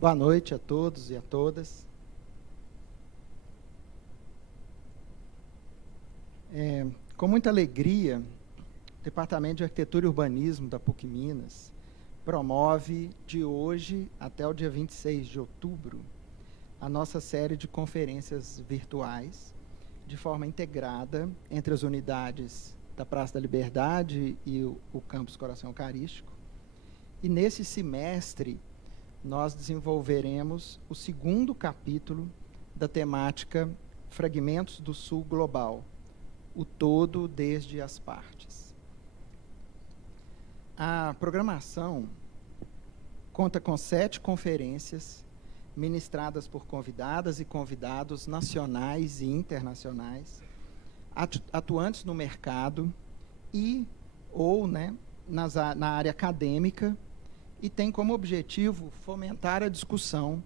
Boa noite a todos e a todas. Com muita alegria, o Departamento de Arquitetura e Urbanismo da PUC Minas promove, de hoje até o dia 26 de outubro, a nossa série de conferências virtuais, de forma integrada entre as unidades da Praça da Liberdade e o campus Coração Eucarístico. E nesse semestre, nós desenvolveremos o segundo capítulo da temática Fragmentos do Sul Global, o todo desde as partes. A programação conta com 7 conferências ministradas por convidadas e convidados nacionais e internacionais, atuantes no mercado ou na área acadêmica, e tem como objetivo fomentar a discussão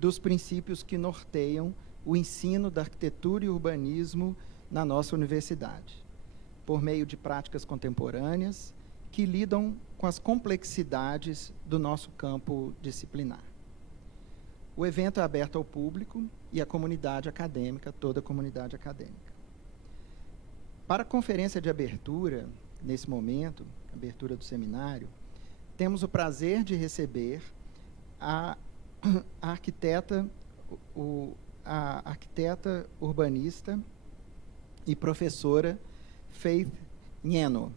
dos princípios que norteiam o ensino da arquitetura e urbanismo na nossa universidade, por meio de práticas contemporâneas que lidam com as complexidades do nosso campo disciplinar. O evento é aberto ao público e à comunidade acadêmica, toda a comunidade acadêmica. Para a conferência de abertura, nesse momento, abertura do seminário, temos o prazer de receber a arquiteta urbanista e professora Faith Nyeno.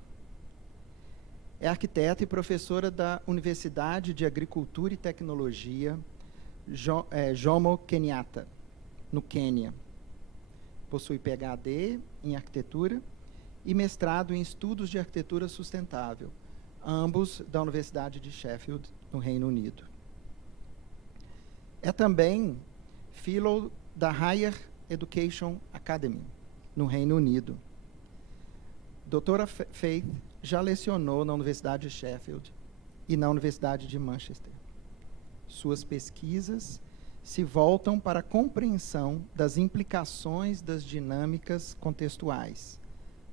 É arquiteta e professora da Universidade de Agricultura e Tecnologia Jomo Kenyatta, no Quênia. Possui Ph.D. em arquitetura e mestrado em Estudos de Arquitetura Sustentável, ambos da Universidade de Sheffield, no Reino Unido. É também Fellow da Higher Education Academy, no Reino Unido. Doutora Faith já lecionou na Universidade de Sheffield e na Universidade de Manchester. Suas pesquisas se voltam para a compreensão das implicações das dinâmicas contextuais,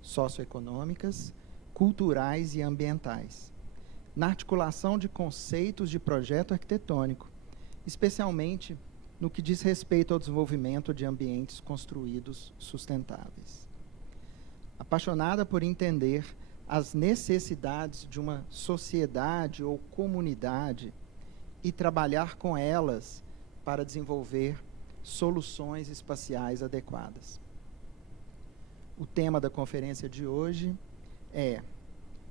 socioeconômicas, culturais e ambientais, na articulação de conceitos de projeto arquitetônico, especialmente no que diz respeito ao desenvolvimento de ambientes construídos sustentáveis. Apaixonada por entender as necessidades de uma sociedade ou comunidade e trabalhar com elas para desenvolver soluções espaciais adequadas. O tema da conferência de hoje é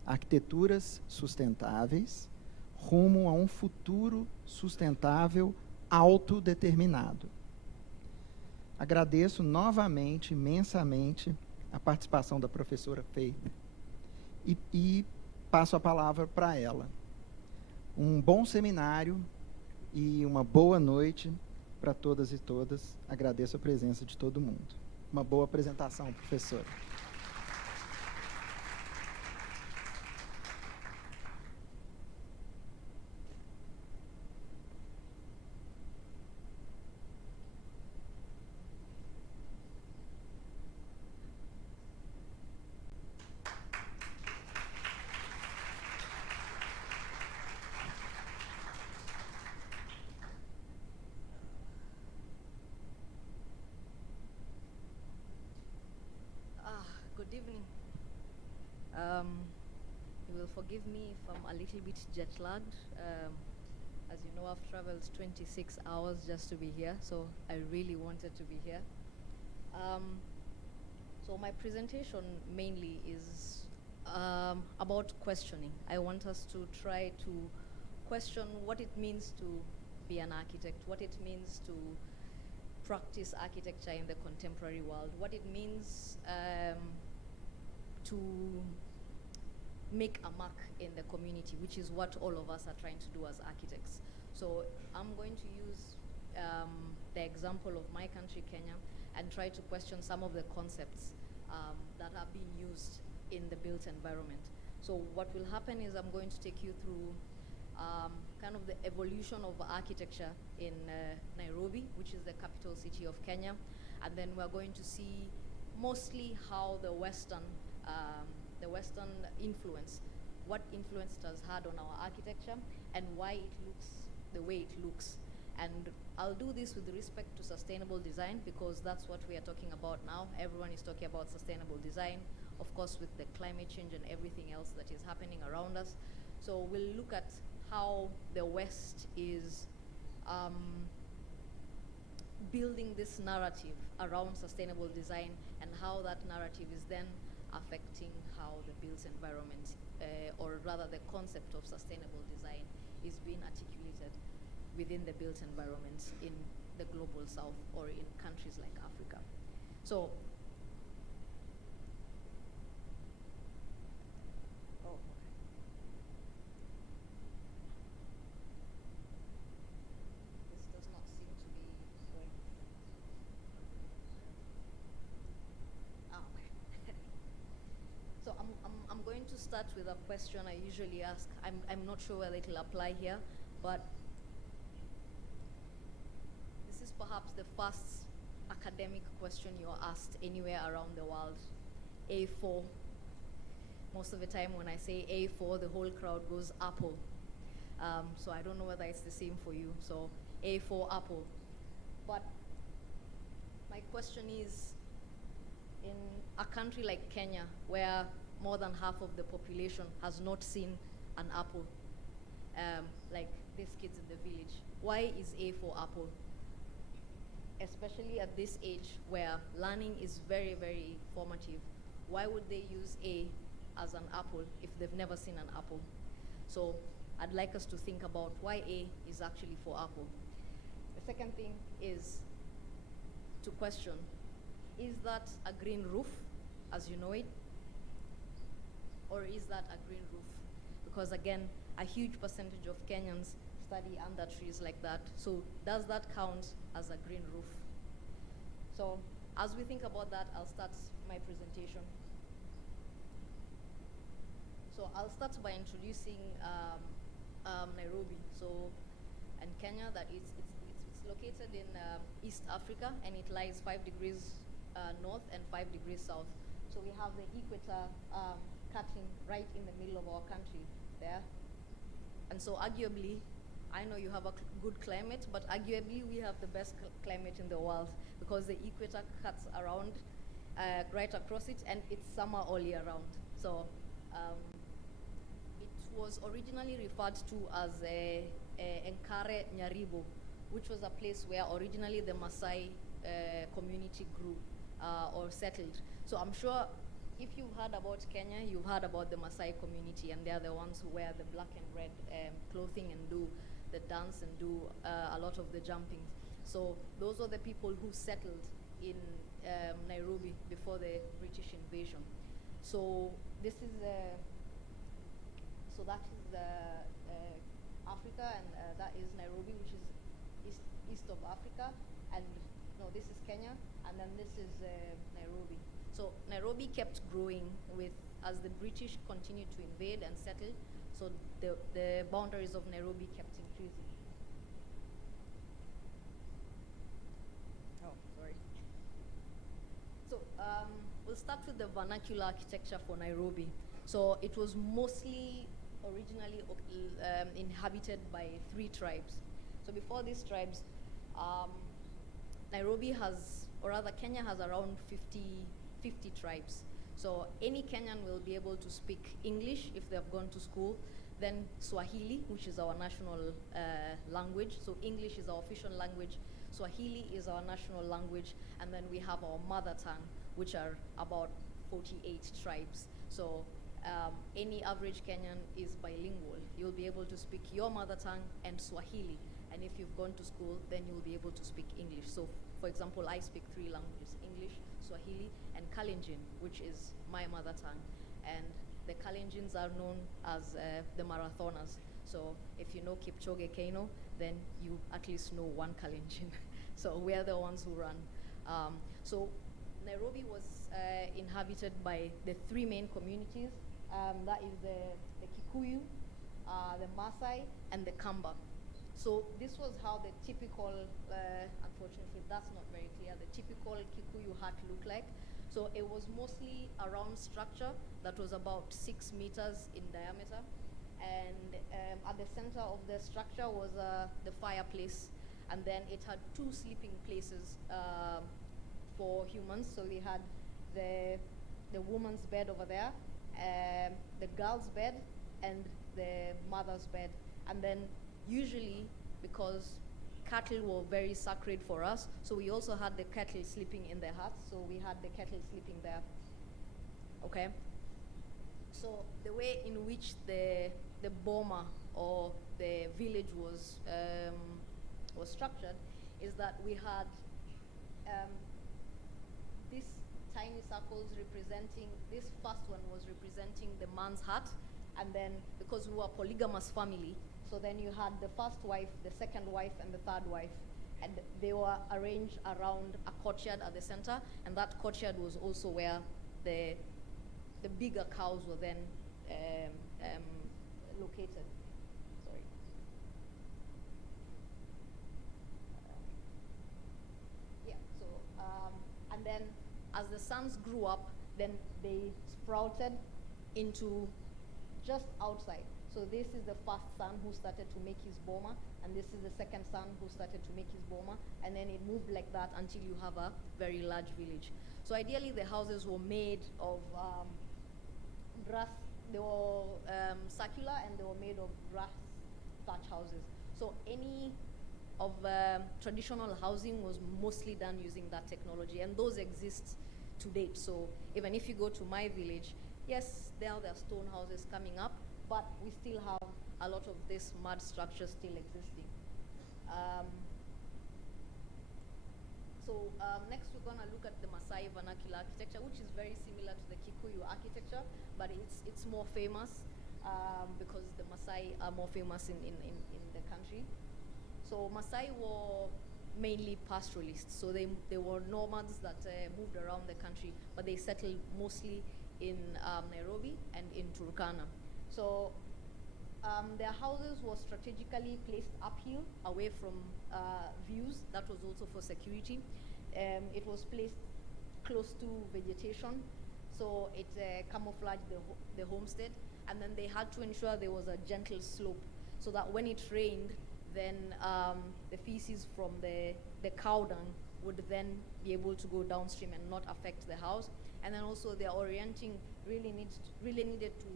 Arquiteturas Sustentáveis, rumo a um futuro sustentável autodeterminado. Agradeço novamente, imensamente, a participação da professora Faith e passo a palavra para ela. Um bom seminário e uma boa noite para todas e todas. Agradeço a presença de todo mundo. Uma boa apresentação, professora. Good evening. You will forgive me if I'm a little bit jet lagged. As you know, I've traveled 26 hours just to be here, so I really wanted to be here. So my presentation mainly is about questioning. I want us to try to question what it means to be an architect, what it means to practice architecture in the contemporary world, what it means to make a mark in the community, which is what all of us are trying to do as architects. So I'm going to use the example of my country, Kenya, and try to question some of the concepts that are being used in the built environment. So what will happen is I'm going to take you through kind of the evolution of architecture in Nairobi, which is the capital city of Kenya, and then we're going to see mostly how the Western influence, what influence it has had on our architecture, and why it looks the way it looks. And I'll do this with respect to sustainable design because that's what we are talking about now. Everyone is talking about sustainable design, of course, with the climate change and everything else that is happening around us. So we'll look at how the West is building this narrative around sustainable design and how that narrative is then affecting how the built environment, or rather the concept of sustainable design, is being articulated within the built environment in the global south or in countries like Africa. So, this does not seem to be going. Okay. So I'm going to start with a question I usually ask. I'm not sure whether it'll apply here, but this is perhaps the first academic question you're asked anywhere around the world. A4. Most of the time when I say A4, the whole crowd goes apple. So I don't know whether it's the same for you. So A4 apple. But my question is, in a country like Kenya, where more than half of the population has not seen an apple, like these kids in the village, why is A4 apple? Especially at this age where learning is very, very formative, why would they use A as an apple if they've never seen an apple? So I'd like us to think about why A is actually for apple. The second thing is to question, is that a green roof as you know it? Or is that a green roof? Because again, a huge percentage of Kenyans study under trees like that. So does that count as a green roof? So as we think about that, I'll start my presentation. So I'll start by introducing Nairobi. So, and Kenya, that it's located in East Africa, and it lies 5 degrees north and 5 degrees south. So we have the equator cutting right in the middle of our country there. And so arguably, I know you have a good climate, but arguably we have the best climate in the world because the equator cuts around right across it, and it's summer all year round. So it was originally referred to as Enkare Nyaribo, which was a place where originally the Maasai community grew or settled. So I'm sure if you've heard about Kenya, you've heard about the Maasai community, and they're the ones who wear the black and red clothing and do the dance and do a lot of the jumping. So those are the people who settled in Nairobi before the British invasion. So this is, so that is Africa, and that is Nairobi, which is east of Africa, and no, this is Kenya, and then this is Nairobi. So Nairobi kept growing as the British continued to invade and settle, so the boundaries of Nairobi kept increasing. Oh, sorry. So we'll start with the vernacular architecture for Nairobi. So it was mostly originally inhabited by 3 tribes. So before these tribes, Nairobi has, or rather Kenya has around 50 tribes. So any Kenyan will be able to speak English if they've gone to school, then Swahili, which is our national language. So English is our official language, Swahili is our national language, and then we have our mother tongue, which are about 48 tribes. So any average Kenyan is bilingual. You'll be able to speak your mother tongue and Swahili, and if you've gone to school, then you'll be able to speak English. So for example, I speak 3 languages, English, Swahili, and Kalenjin, which is my mother tongue. And the Kalenjins are known as the marathoners. So if you know Kipchoge Keino, then you at least know one Kalenjin. So we're the ones who run. So Nairobi was inhabited by the 3 main communities. That is the Kikuyu, the Maasai, and the Kamba. So this was how the typical, unfortunately that's not very clear, the typical Kikuyu hut looked like. So it was mostly a round structure that was about 6 meters in diameter, and at the center of the structure was the fireplace, and then it had two sleeping places for humans. So we had the woman's bed over there, the girl's bed, and the mother's bed. And then usually, because cattle were very sacred for us, so we also had the cattle sleeping in the huts. So we had the cattle sleeping there. Okay. So the way in which the boma or the village was structured is that we had these tiny circles representing, this first one was representing the man's hut, and then because we were a polygamous family, so then you had the first wife, the second wife, and the third wife, and they were arranged around a courtyard at the center, and that courtyard was also where the bigger cows were then located. Sorry. Yeah, so, and then as the sons grew up, then they sprouted into just outside. So this is the first son who started to make his boma, and this is the second son who started to make his boma, and then it moved like that until you have a very large village. So ideally the houses were made of grass. They were circular, and they were made of grass thatch houses. So any of traditional housing was mostly done using that technology, and those exist to date. So even if you go to my village, yes, there are stone houses coming up, but we still have a lot of this mud structures still existing. Next we're gonna look at the Maasai vernacular architecture, which is very similar to the Kikuyu architecture, but it's more famous because the Maasai are more famous in the country. So Maasai were mainly pastoralists, so they were nomads that moved around the country, but they settled mostly in Nairobi and in Turkana. So their houses were strategically placed uphill, away from views. That was also for security. It was placed close to vegetation, so it camouflaged the homestead. And then they had to ensure there was a gentle slope, so that when it rained, then the feces from the cow dung would then be able to go downstream and not affect the house. And then also their orienting really needed to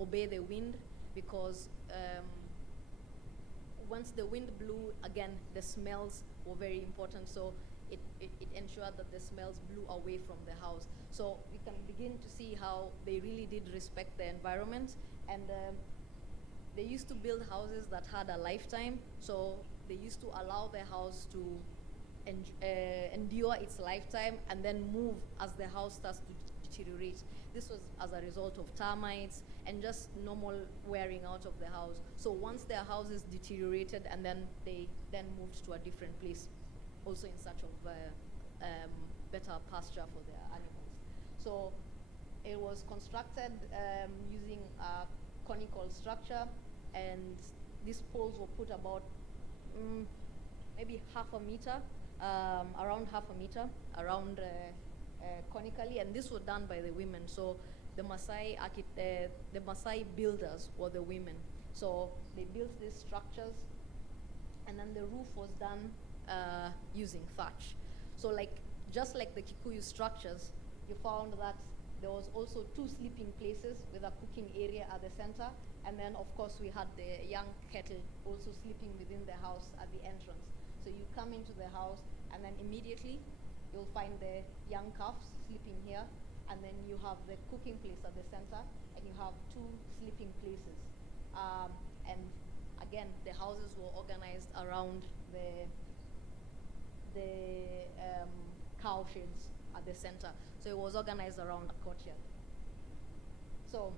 obey the wind, because once the wind blew, again, the smells were very important. So it ensured that the smells blew away from the house. So you can begin to see how they really did respect the environment. And they used to build houses that had a lifetime. So they used to allow the house to endure its lifetime and then move as the house starts to deteriorate. This was as a result of termites and just normal wearing out of the house. So once their houses deteriorated, and then they then moved to a different place, also in search of better pasture for their animals. So it was constructed using a conical structure, and these poles were put about maybe half a meter, around half a meter, around conically, and this was done by the women. So the Maasai builders were the women. So they built these structures, and then the roof was done using thatch. So just like the Kikuyu structures, you found that there was also two sleeping places with a cooking area at the center, and then of course we had the young cattle also sleeping within the house at the entrance. So you come into the house, and then immediately you'll find the young calves sleeping here, and then you have the cooking place at the center, and you have two sleeping places. And again, the houses were organized around the cow sheds at the center. So it was organized around a courtyard. So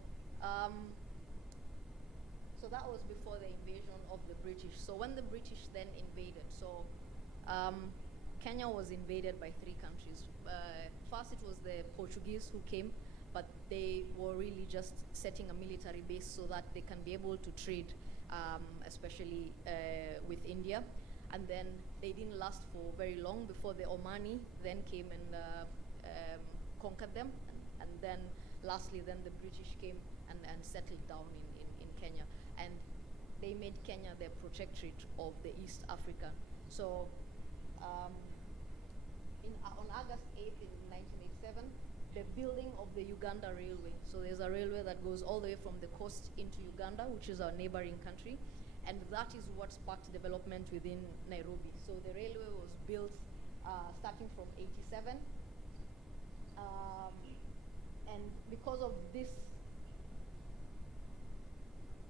that was before the invasion of the British. So when the British then invaded, so Kenya was invaded by 3 countries. First it was the Portuguese who came, but they were really just setting a military base so that they can be able to trade, especially with India. And then they didn't last for very long before the Omani then came and conquered them. And then lastly, then the British came and settled down in Kenya, and they made Kenya the protectorate of the East Africa. So on August 8th in 1987, the building of the Uganda Railway. So there's a railway that goes all the way from the coast into Uganda, which is our neighboring country, and that is what sparked development within Nairobi. So the railway was built starting from 87, and because of this,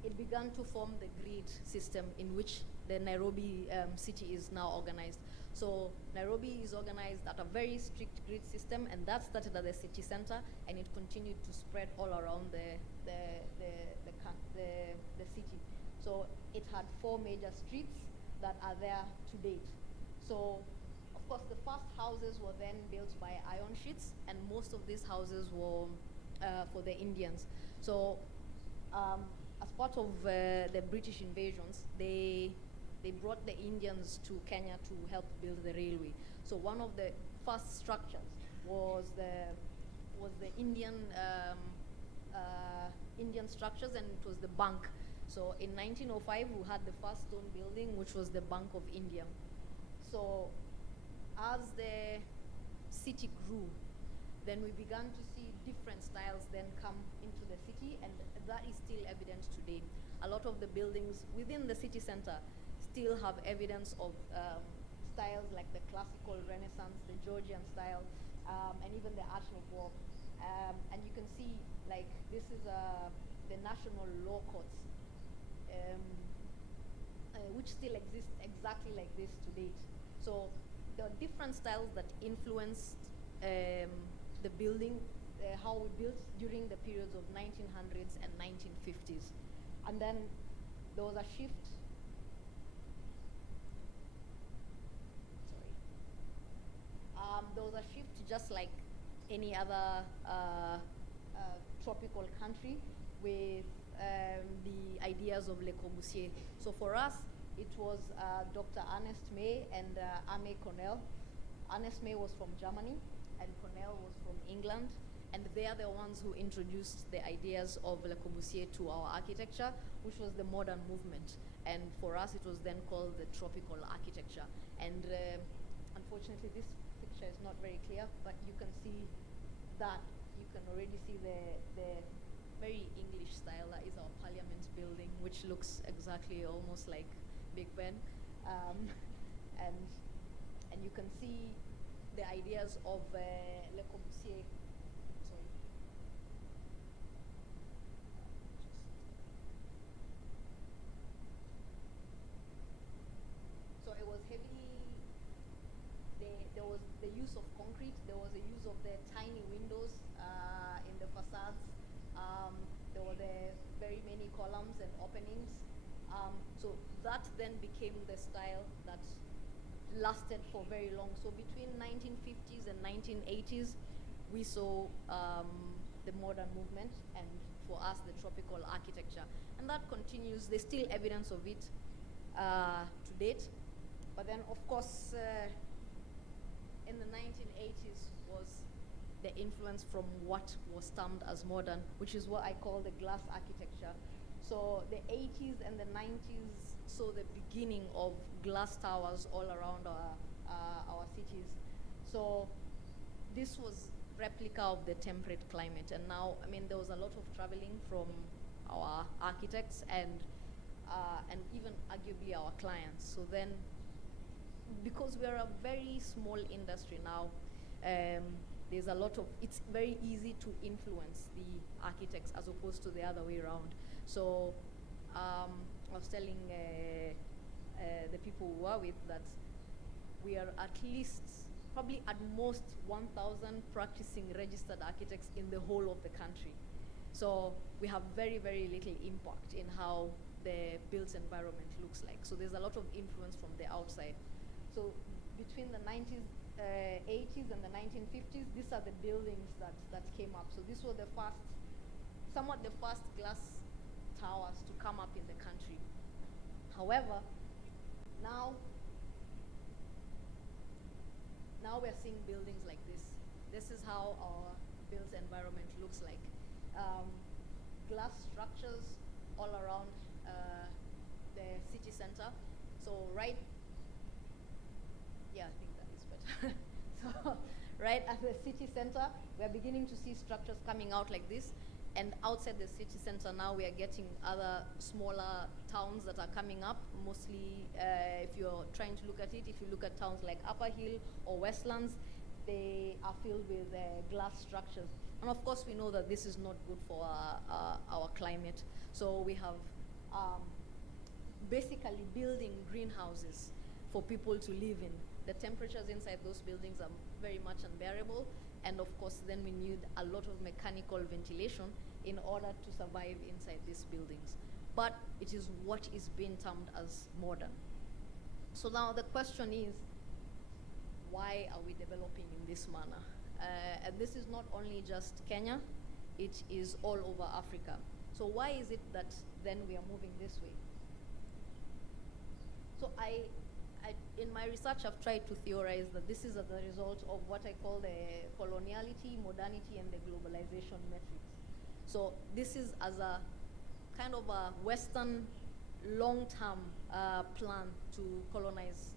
it began to form the grid system in which the Nairobi city is now organized. So Nairobi is organized at a very strict grid system, and that started at the city center, and it continued to spread all around the city. So it had 4 major streets that are there to date. So of course, the first houses were then built by iron sheets, and most of these houses were for the Indians. So as part of the British invasions, they brought the Indians to Kenya to help build the railway. So one of the first structures was the Indian structures, and it was the bank. So in 1905, we had the first stone building, which was the Bank of India. So as the city grew, then we began to see different styles then come into the city, and that is still evident today. A lot of the buildings within the city center still have evidence of styles like the classical Renaissance, the Georgian style, and even the Art Nouveau. And you can see, like, this is the National Law Courts, which still exist exactly like this to date. So there are different styles that influenced the building, how we built during the periods of 1900s and 1950s. And then there was a shift. There was a shift, just like any other tropical country, with the ideas of Le Corbusier. So for us, it was Dr. Ernest May and Ame Cornell. Ernest May was from Germany, and Cornell was from England, and they are the ones who introduced the ideas of Le Corbusier to our architecture, which was the modern movement. And for us, it was then called the tropical architecture. And unfortunately, this picture is not very clear, but you can see that. You can already see the very English style. That is our Parliament building, which looks exactly almost like Big Ben. And you can see the ideas of Le Corbusier. Sorry. So it was heavily, there was the use of concrete, there was the use of the tiny windows in the facades. There were the very many columns and openings. So that then became the style that lasted for very long. So between 1950s and 1980s, we saw the modern movement, and for us, the tropical architecture. And that continues. There's still evidence of it to date. But then, of course, in the 1980s was the influence from what was termed as modern, which is what I call the glass architecture. So the 80s and the 90s saw the beginning of glass towers all around our cities. So this was replica of the temperate climate. And now, I mean, there was a lot of traveling from our architects and even arguably our clients. So then, because we're a very small industry now, there's a lot of, it's very easy to influence the architects as opposed to the other way around. So I was telling the people who are with that we are at least, probably at most 1,000 practicing registered architects in the whole of the country. So we have very, very little impact in how the built environment looks like. So there's a lot of influence from the outside. So between the 80s and the 1950s, these are the buildings that came up. So these were the first, somewhat the first glass towers to come up in the country. However, now we're seeing buildings like this. This is how our built environment looks like. Glass structures all around the city center. So right, yeah, I think that is better. So right at the city center, we're beginning to see structures coming out like this. And outside the city center now, we are getting other smaller towns that are coming up. Mostly, if you're trying to look at it, if you look at towns like Upper Hill or Westlands, they are filled with glass structures. And of course, we know that this is not good for our climate. So we have basically building greenhouses for people to live in. The temperatures inside those buildings are very much unbearable. And of course, then we need a lot of mechanical ventilation in order to survive inside these buildings. But it is what is being termed as modern. So now the question is, why are we developing in this manner? And this is not only just Kenya, it is all over Africa. So why is it that then we are moving this way? So in my research, I've tried to theorize that this is as a result of what I call the coloniality, modernity, and the globalization matrix. So this is as a kind of a Western long-term plan to colonize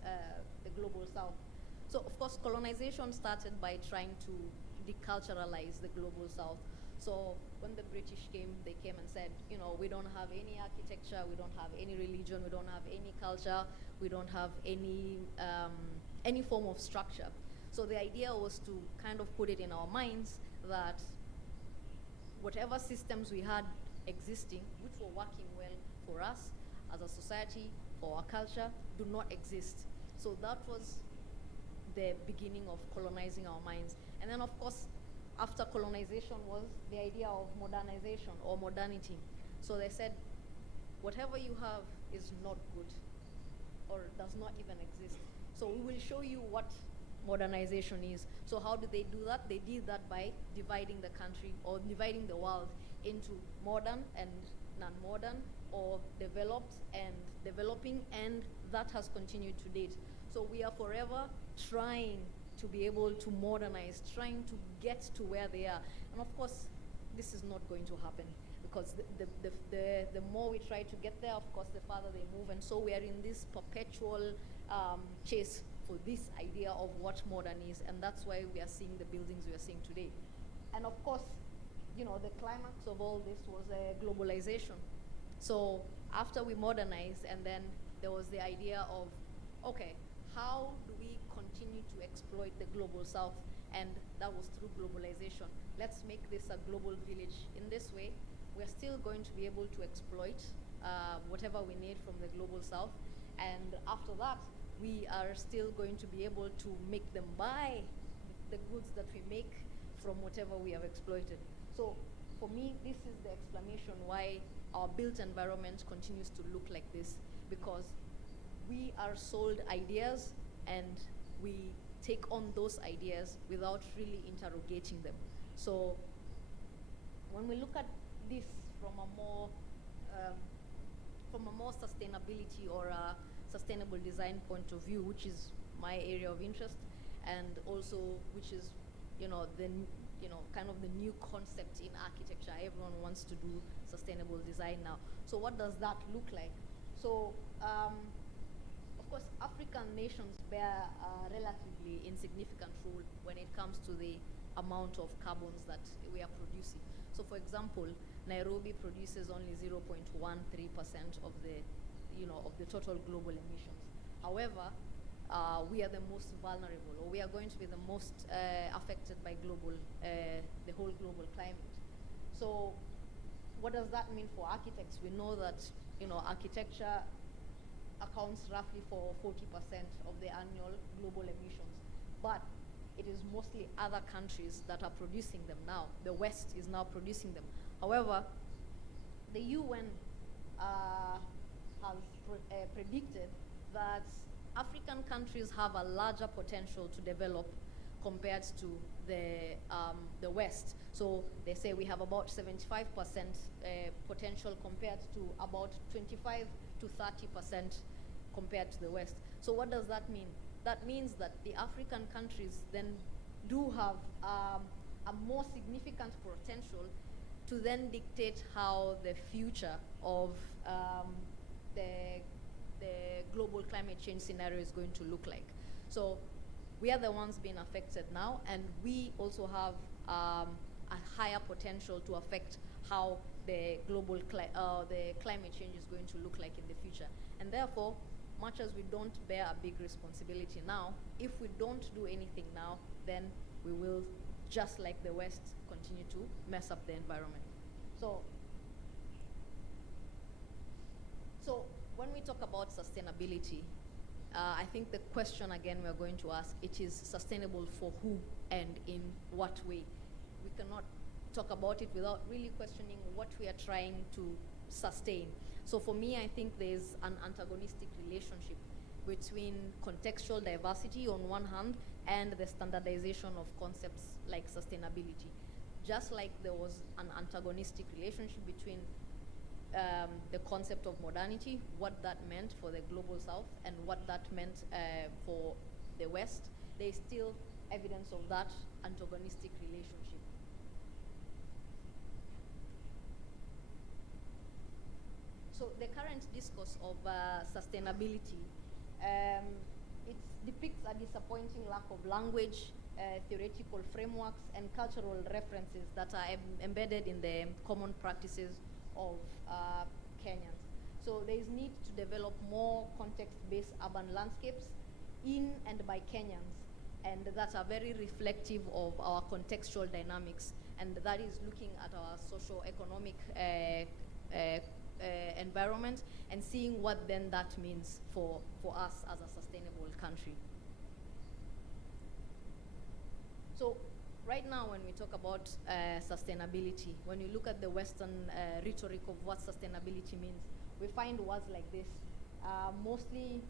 the global South. So of course, colonization started by trying to deculturalize the global South. So when the British came, they came and said, you know, we don't have any architecture, we don't have any religion, we don't have any culture, we don't have any form of structure. So the idea was to kind of put it in our minds that whatever systems we had existing, which were working well for us as a society, for our culture, do not exist. So that was the beginning of colonizing our minds. And then of course, after colonization was the idea of modernization or modernity. So they said, whatever you have is not good or does not even exist. So we will show you what modernization is. So how did they do that? They did that by dividing the country or dividing the world into modern and non-modern, or developed and developing, and that has continued to date. So we are forever trying to be able to modernize, trying to get to where they are. And of course, this is not going to happen, because the more we try to get there, of course, the farther they move. And so we are in this perpetual chase for this idea of what modern is. And that's why we are seeing the buildings we are seeing today. And of course, you know, the climax of all this was globalization. So after we modernized, and then there was the idea of, okay, how do we continue to exploit the global South? And that was through globalization. Let's make this a global village. In this way, we're still going to be able to exploit whatever we need from the global South. And after that, we are still going to be able to make them buy the goods that we make from whatever we have exploited. So for me, this is the explanation why our built environment continues to look like this, because we are sold ideas and we take on those ideas without really interrogating them. So when we look at this from a more sustainability or a sustainable design point of view, which is my area of interest, and also which is, kind of the new concept in architecture. Everyone wants to do sustainable design now. So what does that look like? So, of course, African nations bear a relatively insignificant role when it comes to the amount of carbons that we are producing. So, for example, Nairobi produces only 0.13% of the total global emissions. However, we are the most vulnerable, or we are going to be the most affected by the whole global climate. So what does that mean for architects? We know that architecture accounts roughly for 40% of the annual global emissions, but it is mostly other countries that are producing them now. The West is now producing them. However, the UN has predicted that African countries have a larger potential to develop compared to the West. So they say we have about 75% potential compared to about 25 to 30% compared to the West. So what does that mean? That means that the African countries then do have a more significant potential to then dictate how the future of the global climate change scenario is going to look like. So we are the ones being affected now, and we also have a higher potential to affect how the global the climate change is going to look like in the future. And therefore, much as we don't bear a big responsibility now, if we don't do anything now, then we will, just like the West, continue to mess up the environment. So when we talk about sustainability, I think the question again we're going to ask, it is sustainable for who and in what way? We cannot talk about it without really questioning what we are trying to sustain. So for me, I think there's an antagonistic relationship between contextual diversity on one hand and the standardization of concepts like sustainability. Just like there was an antagonistic relationship between the concept of modernity, what that meant for the global south, and what that meant for the West, there's still evidence of that antagonistic relationship. So the current discourse of sustainability, it depicts a disappointing lack of language, theoretical frameworks, and cultural references that are embedded in the common practices of Kenyans. So there is need to develop more context-based urban landscapes in and by Kenyans, and that are very reflective of our contextual dynamics, and that is looking at our socio-economic environment and seeing what then that means for us as a sustainable country. So right now when we talk about sustainability, when you look at the Western rhetoric of what sustainability means, we find words like this, mostly,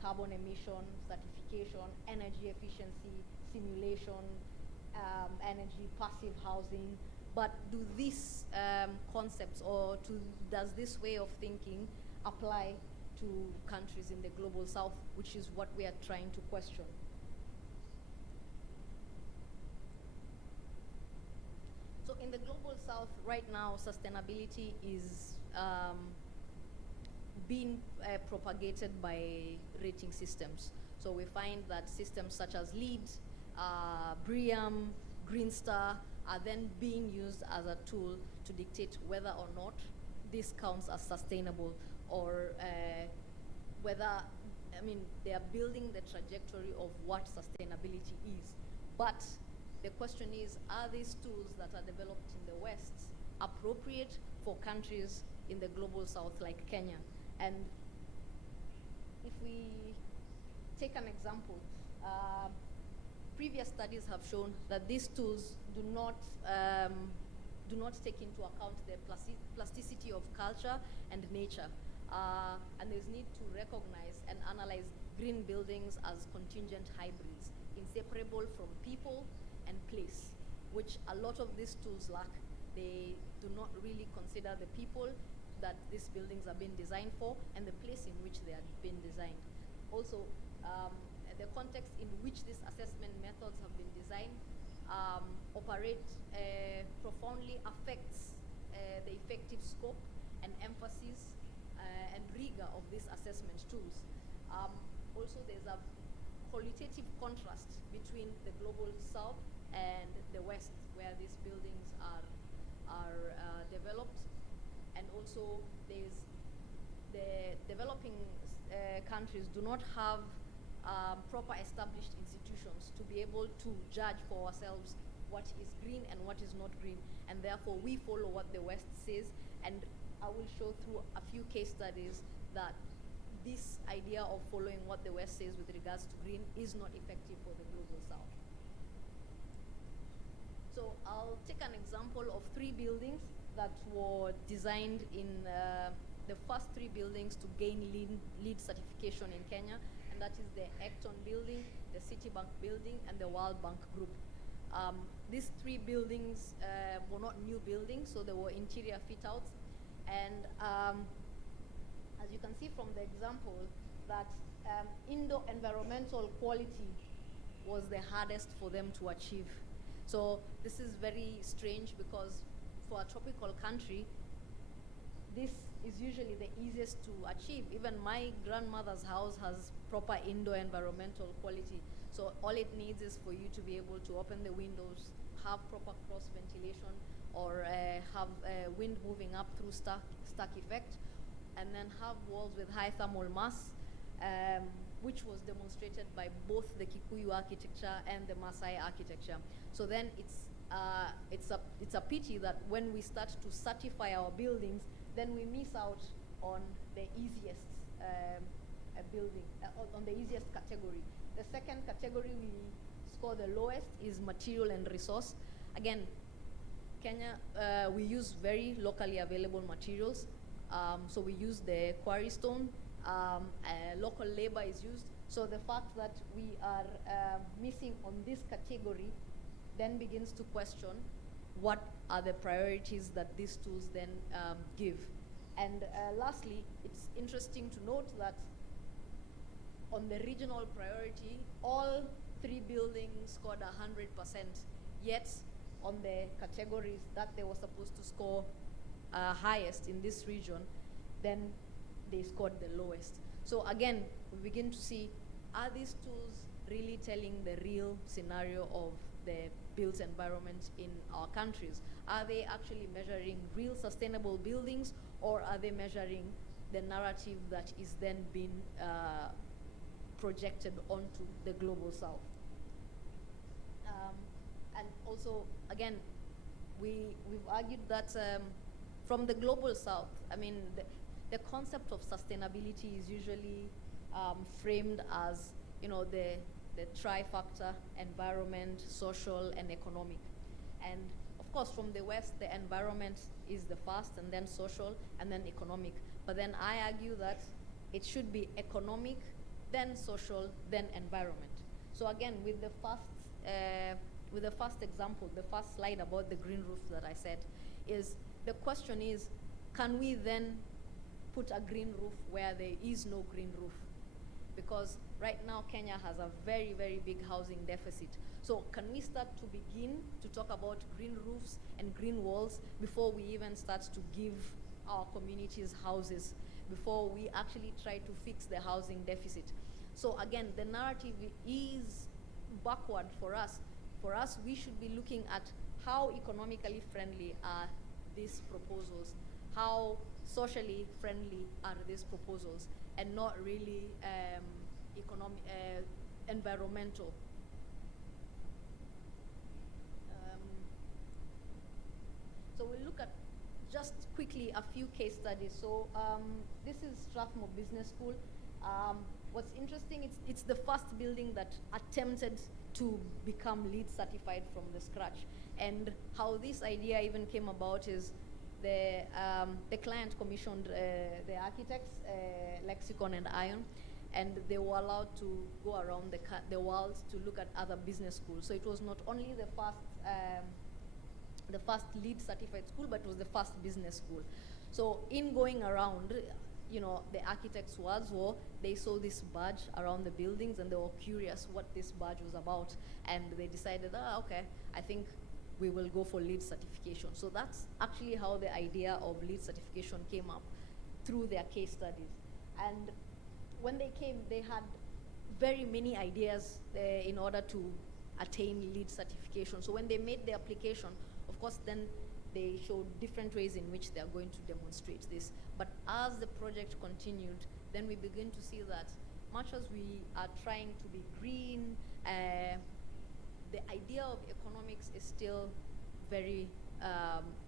carbon emission, certification, energy efficiency, simulation, energy, passive housing. But do these concepts or does this way of thinking apply to countries in the global south, which is what we are trying to question? So in the global south right now, sustainability is being propagated by rating systems. So we find that systems such as LEED, BREEAM, Green Star are then being used as a tool to dictate whether or not this counts as sustainable, or whether, they are building the trajectory of what sustainability is. But the question is, are these tools that are developed in the West appropriate for countries in the global south like Kenya? And if we take an example, previous studies have shown that these tools do not take into account the plasticity of culture and nature. And there's need to recognize and analyze green buildings as contingent hybrids, inseparable from people and place, which a lot of these tools lack. They do not really consider the people that these buildings are being designed for and the place in which they are being designed. Also, the context in which these assessment methods have been designed profoundly affects the effective scope and emphasis and rigor of these assessment tools. Also, there's a qualitative contrast between the global south and the West, where these buildings are developed. And also, there's the developing countries do not have proper established institutions to be able to judge for ourselves what is green and what is not green. And therefore, we follow what the West says. And I will show through a few case studies that this idea of following what the West says with regards to green is not effective for the global south. So I'll take an example of 3 buildings that were designed in the first 3 buildings to gain LEED certification in Kenya, and that is the Acton building, the Citibank building, and the World Bank Group. These 3 buildings were not new buildings, so they were interior fit-outs. And as you can see from the example, that indoor environmental quality was the hardest for them to achieve. So this is very strange because for a tropical country, this is usually the easiest to achieve. Even my grandmother's house has proper indoor environmental quality. So all it needs is for you to be able to open the windows, have proper cross ventilation, or have wind moving up through stack effect, and then have walls with high thermal mass, which was demonstrated by both the Kikuyu architecture and the Maasai architecture. So then it's a pity that when we start to certify our buildings, then we miss out on the easiest building, on the easiest category. The second category we score the lowest is material and resource. Again, Kenya, we use very locally available materials. So we use the quarry stone, local labor is used. So the fact that we are missing on this category then begins to question what are the priorities that these tools then give. And lastly, it's interesting to note that on the regional priority, all 3 buildings scored 100%, yet on the categories that they were supposed to score highest in this region, then they scored the lowest. So again, we begin to see, are these tools really telling the real scenario of the built environment in our countries? Are they actually measuring real sustainable buildings, or are they measuring the narrative that is then being projected onto the global south? And also, again, we've argued that from the global south, I mean, the concept of sustainability is usually framed as, you know, the trifactor: environment, social, and economic. And of course, from the West, the environment is the first, and then social, and then economic. But then I argue that it should be economic, then social, then environment. So again, with the first example, the first slide about the green roof that I said, is the question is, can we then put a green roof where there is no green roof? Because right now Kenya has a very, very big housing deficit. So can we start to begin to talk about green roofs and green walls before we even start to give our communities houses, before we actually try to fix the housing deficit? So again, the narrative is backward for us. For us, we should be looking at how economically friendly are these proposals, how socially friendly are these proposals, and not really environmental. So we'll look at just quickly a few case studies. So this is Strathmore Business School. What's interesting, it's the first building that attempted to become LEED certified from the scratch. And how this idea even came about is the client commissioned the architects, Lexicon and Ion, and they were allowed to go around the world to look at other business schools. So it was not only the first LEED certified school, but it was the first business school. So in going around, you know, the architects' words were, they saw this badge around the buildings and they were curious what this badge was about, and they decided, okay, I think we will go for LEED certification. So that's actually how the idea of LEED certification came up, through their case studies. And when they came, they had very many ideas in order to attain LEED certification. So when they made the application, of course, then they showed different ways in which they are going to demonstrate this. But as the project continued, then we begin to see that much as we are trying to be green, the idea of economics is still very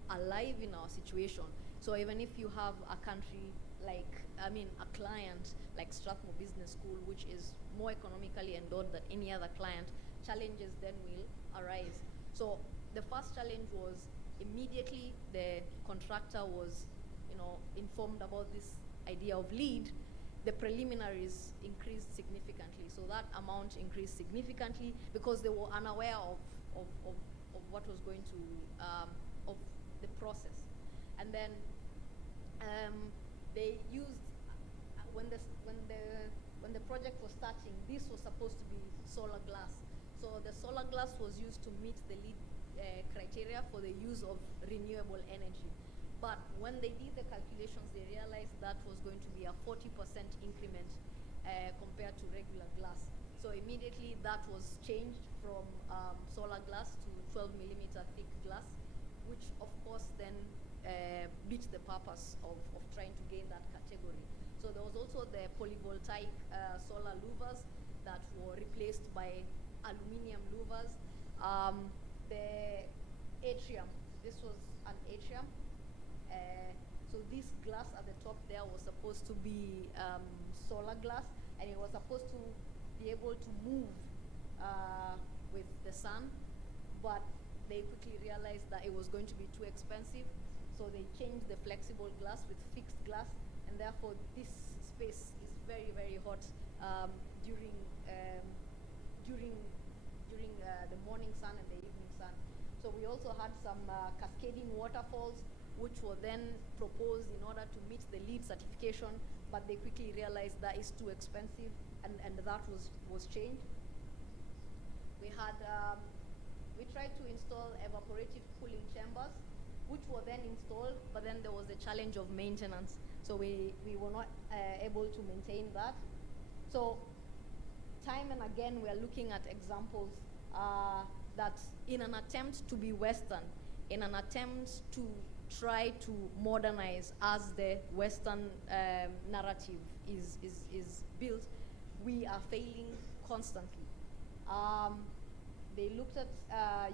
alive in our situation. So even if you have a country like, a client like Strathmore Business School, which is more economically endowed than any other client, challenges then will arise. So the first challenge was, immediately the contractor was, informed about this idea of LEED, the preliminaries increased significantly. So that amount increased significantly because they were unaware of what was going to, of the process. And then they used, when the project was starting, this was supposed to be solar glass. So the solar glass was used to meet the LEED criteria criteria for the use of renewable energy. But when they did the calculations, they realized that was going to be a 40% increment compared to regular glass. So immediately that was changed from solar glass to 12 millimeter thick glass, which of course then beat the purpose of trying to gain that category. So there was also the polyvoltaic solar louvers that were replaced by aluminium louvers. The atrium, this was an atrium. So this glass at the top there was supposed to be solar glass, and it was supposed to be able to move with the sun, but they quickly realized that it was going to be too expensive, so they changed the flexible glass with fixed glass, and therefore this space is very, very hot during the morning sun and the evening sun. So we also had some cascading waterfalls, which were then proposed in order to meet the LEED certification, but they quickly realized that is too expensive, and that was changed. We had, we tried to install evaporative cooling chambers, which were then installed, but then there was a challenge of maintenance. So we were not able to maintain that. So time and again, we are looking at examples that in an attempt to be Western, in an attempt to try to modernize as the Western narrative is built, we are failing constantly. They looked at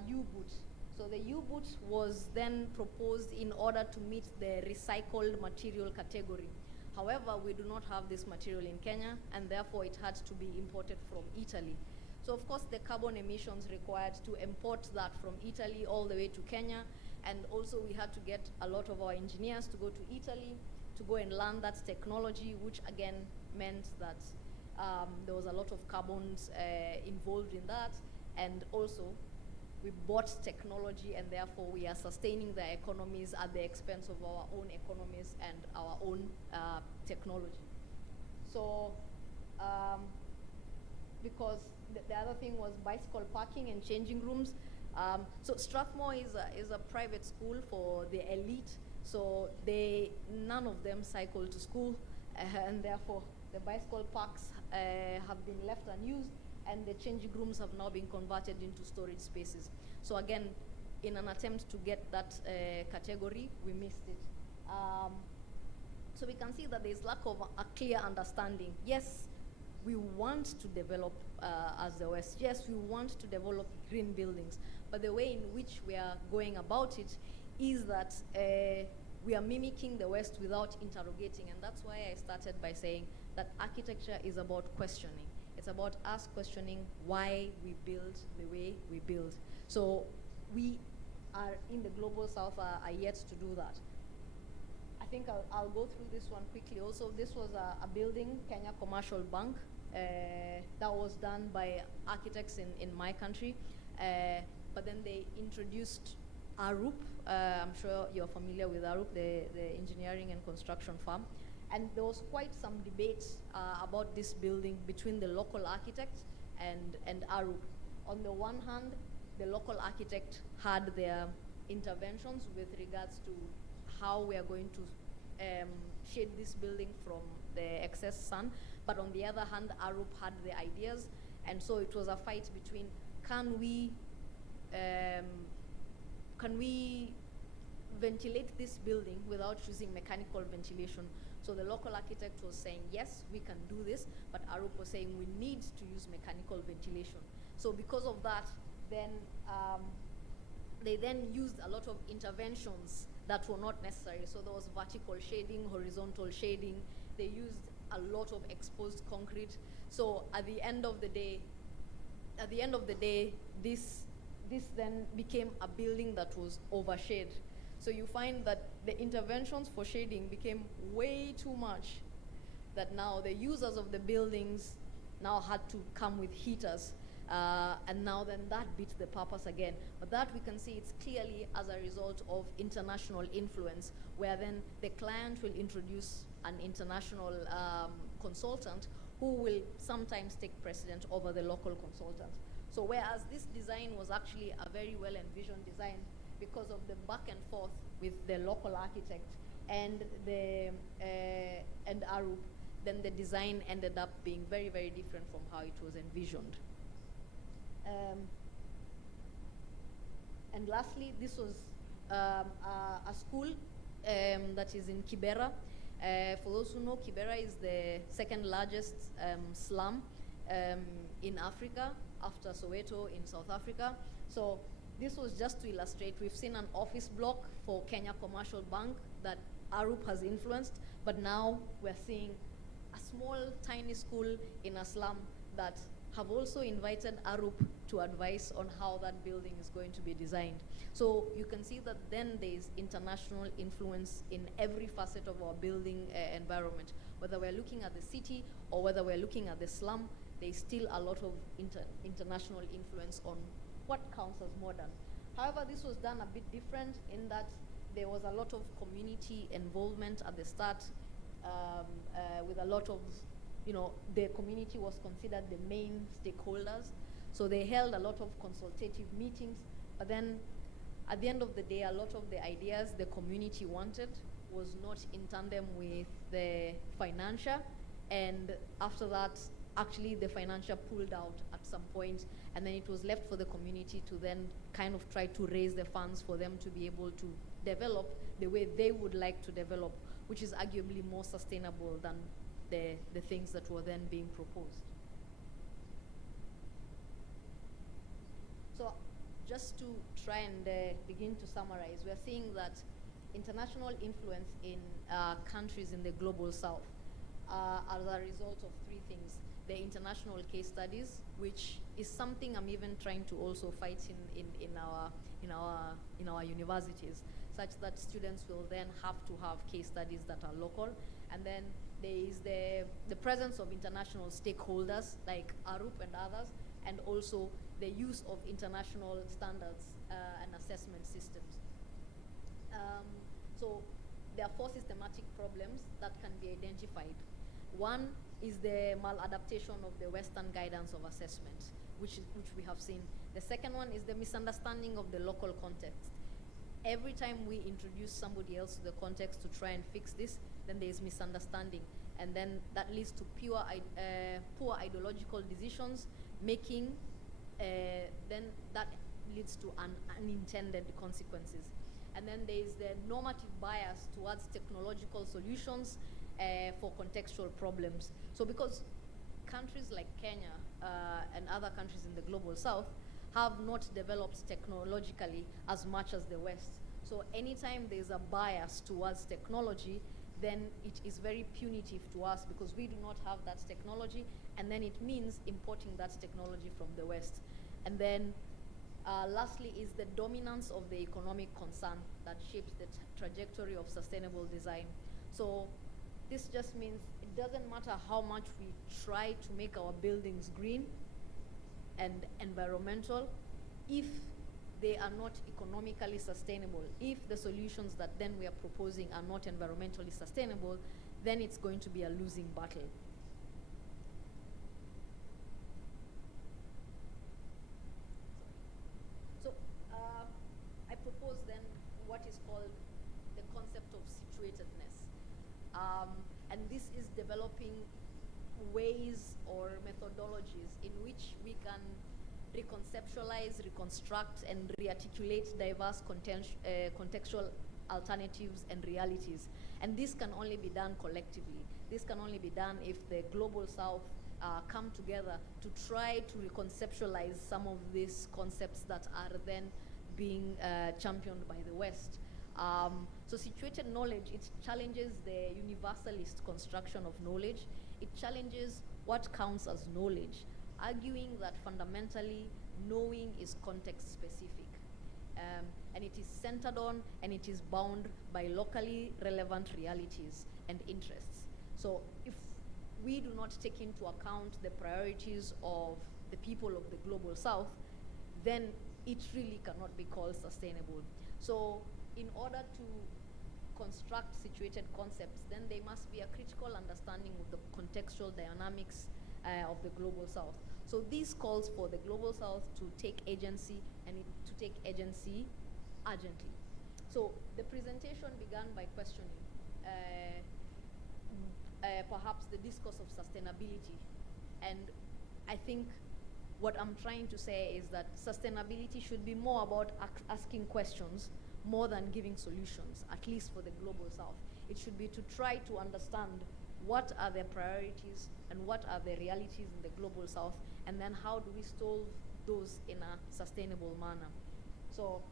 U-boot. So the U-boot was then proposed in order to meet the recycled material category. However, we do not have this material in Kenya, and therefore it had to be imported from Italy. So of course the carbon emissions required to import that from Italy all the way to Kenya, and also we had to get a lot of our engineers to go to Italy to go and learn that technology, which again meant that there was a lot of carbons involved in that, and also we bought technology, and therefore we are sustaining the economies at the expense of our own economies and our own technology. So because the other thing was bicycle parking and changing rooms. So Strathmore is a private school for the elite, so none of them cycle to school, and therefore the bicycle parks have been left unused, and the changing rooms have now been converted into storage spaces. So again, in an attempt to get that category, we missed it. So we can see that there's lack of a clear understanding. Yes, we want to develop as the West. Yes, we want to develop green buildings, but the way in which we are going about it is that we are mimicking the West without interrogating, and that's why I started by saying that architecture is about questioning. It's about us questioning why we build the way we build. So we are in the global south are yet to do that. I think I'll go through this one quickly. Also, this was a building, Kenya Commercial Bank, that was done by architects in my country, but then they introduced Arup. I'm sure you're familiar with Arup, the engineering and construction firm. And there was quite some debate about this building between the local architect and Arup. On the one hand, the local architect had their interventions with regards to how we are going to shade this building from the excess sun, but on the other hand, Arup had the ideas, and so it was a fight between can we ventilate this building without using mechanical ventilation? So the local architect was saying, yes, we can do this, but Arup was saying we need to use mechanical ventilation. So because of that, then they then used a lot of interventions that were not necessary. So there was vertical shading, horizontal shading. They used a lot of exposed concrete. So at the end of the day, this then became a building that was overshaded. So you find that the interventions for shading became way too much, that now the users of the buildings now had to come with heaters, and now then that beat the purpose again. But that we can see it's clearly as a result of international influence, where then the client will introduce an international consultant who will sometimes take precedent over the local consultant. So whereas this design was actually a very well envisioned design, because of the back and forth with the local architect and and Arup, then the design ended up being very, very different from how it was envisioned. And lastly, this was a school that is in Kibera. For those who know, Kibera is the second largest slum in Africa after Soweto in South Africa. So this was just to illustrate. We've seen an office block for Kenya Commercial Bank that Arup has influenced, but now we're seeing a small, tiny school in a slum that have also invited Arup to advise on how that building is going to be designed. So you can see that then there's international influence in every facet of our building environment. Whether we're looking at the city or whether we're looking at the slum, there's still a lot of international influence on what counts as modern. However, this was done a bit different in that there was a lot of community involvement at the start, with a lot of, the community was considered the main stakeholders. So they held a lot of consultative meetings, but then at the end of the day, a lot of the ideas the community wanted was not in tandem with the financial, and after that, actually the financial pulled out at some point, and then it was left for the community to then kind of try to raise the funds for them to be able to develop the way they would like to develop, which is arguably more sustainable than the things that were then being proposed. So just to try and begin to summarize, we are seeing that international influence in countries in the global south are the result of three things. The international case studies, which is something I'm even trying to also fight in our universities, such that students will then have to have case studies that are local. And then there is the presence of international stakeholders like Arup and others, and also the use of international standards and assessment systems. So there are four systematic problems that can be identified. One is the maladaptation of the Western guidance of assessment, which we have seen. The second one is the misunderstanding of the local context. Every time we introduce somebody else to the context to try and fix this, then there is misunderstanding. And then that leads to poor ideological decisions making, then that leads to unintended consequences. And then there is the normative bias towards technological solutions for contextual problems. So because countries like Kenya and other countries in the global south have not developed technologically as much as the West. So anytime there's a bias towards technology, then it is very punitive to us because we do not have that technology, and then it means importing that technology from the West. And then lastly is the dominance of the economic concern that shapes the trajectory of sustainable design. So this just means it doesn't matter how much we try to make our buildings green and environmental, if they are not economically sustainable, if the solutions that then we are proposing are not environmentally sustainable, then it's going to be a losing battle. So I propose then what is called the concept of situatedness. And this is developing ways or methodologies in which we can reconceptualize, reconstruct, and rearticulate diverse contextual alternatives and realities. And this can only be done collectively. This can only be done if the Global South come together to try to reconceptualize some of these concepts that are then being championed by the West. So situated knowledge, it challenges the universalist construction of knowledge. It challenges what counts as knowledge, arguing that fundamentally knowing is context specific. And it is centered on and it is bound by locally relevant realities and interests. So if we do not take into account the priorities of the people of the Global South, then it really cannot be called sustainable. So in order to construct situated concepts, then there must be a critical understanding of the contextual dynamics of the Global South. So this calls for the Global South to take agency, and to take agency urgently. So the presentation began by questioning perhaps the discourse of sustainability. And I think what I'm trying to say is that sustainability should be more about asking questions more than giving solutions, at least for the global south. It should be to try to understand what are their priorities and what are the realities in the global south, and then how do we solve those in a sustainable manner. So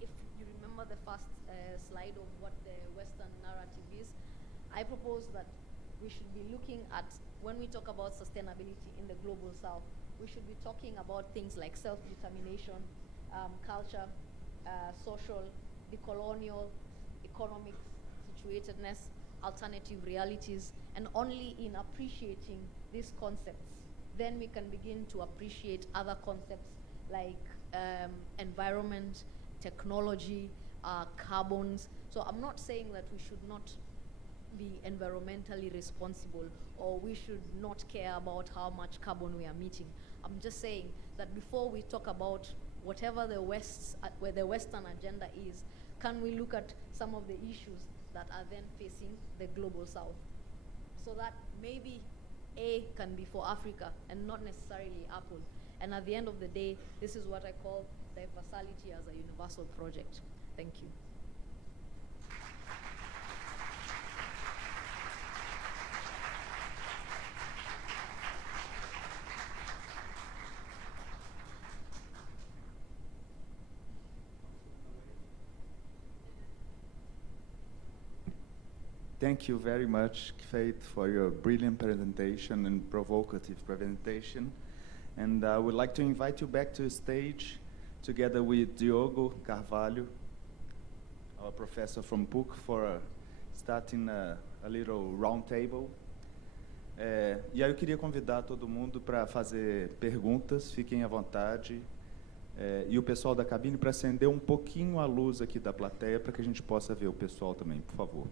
if you remember the first slide of what the Western narrative is, I propose that we should be looking at, when we talk about sustainability in the global south, we should be talking about things like self-determination, culture, social, decolonial, economic situatedness, alternative realities, and only in appreciating these concepts, then we can begin to appreciate other concepts like environment, technology, carbons. So I'm not saying that we should not be environmentally responsible or we should not care about how much carbon we are emitting. I'm just saying that before we talk about whatever the where the Western agenda is, can we look at some of the issues that are then facing the global south? So that maybe A can be for Africa and not necessarily Apple. And at the end of the day, this is what I call diversality as a universal project. Thank you. Thank you very much, Faith, for your brilliant presentation and provocative presentation. And I would like to invite you back to the stage together with Diogo Carvalho, our professor from PUC, for starting a little round table. E aí eu queria convidar todo mundo para fazer perguntas, fiquem à vontade. E o pessoal da cabine para acender um pouquinho a luz aqui da plateia para que a gente possa ver o pessoal também, por favor.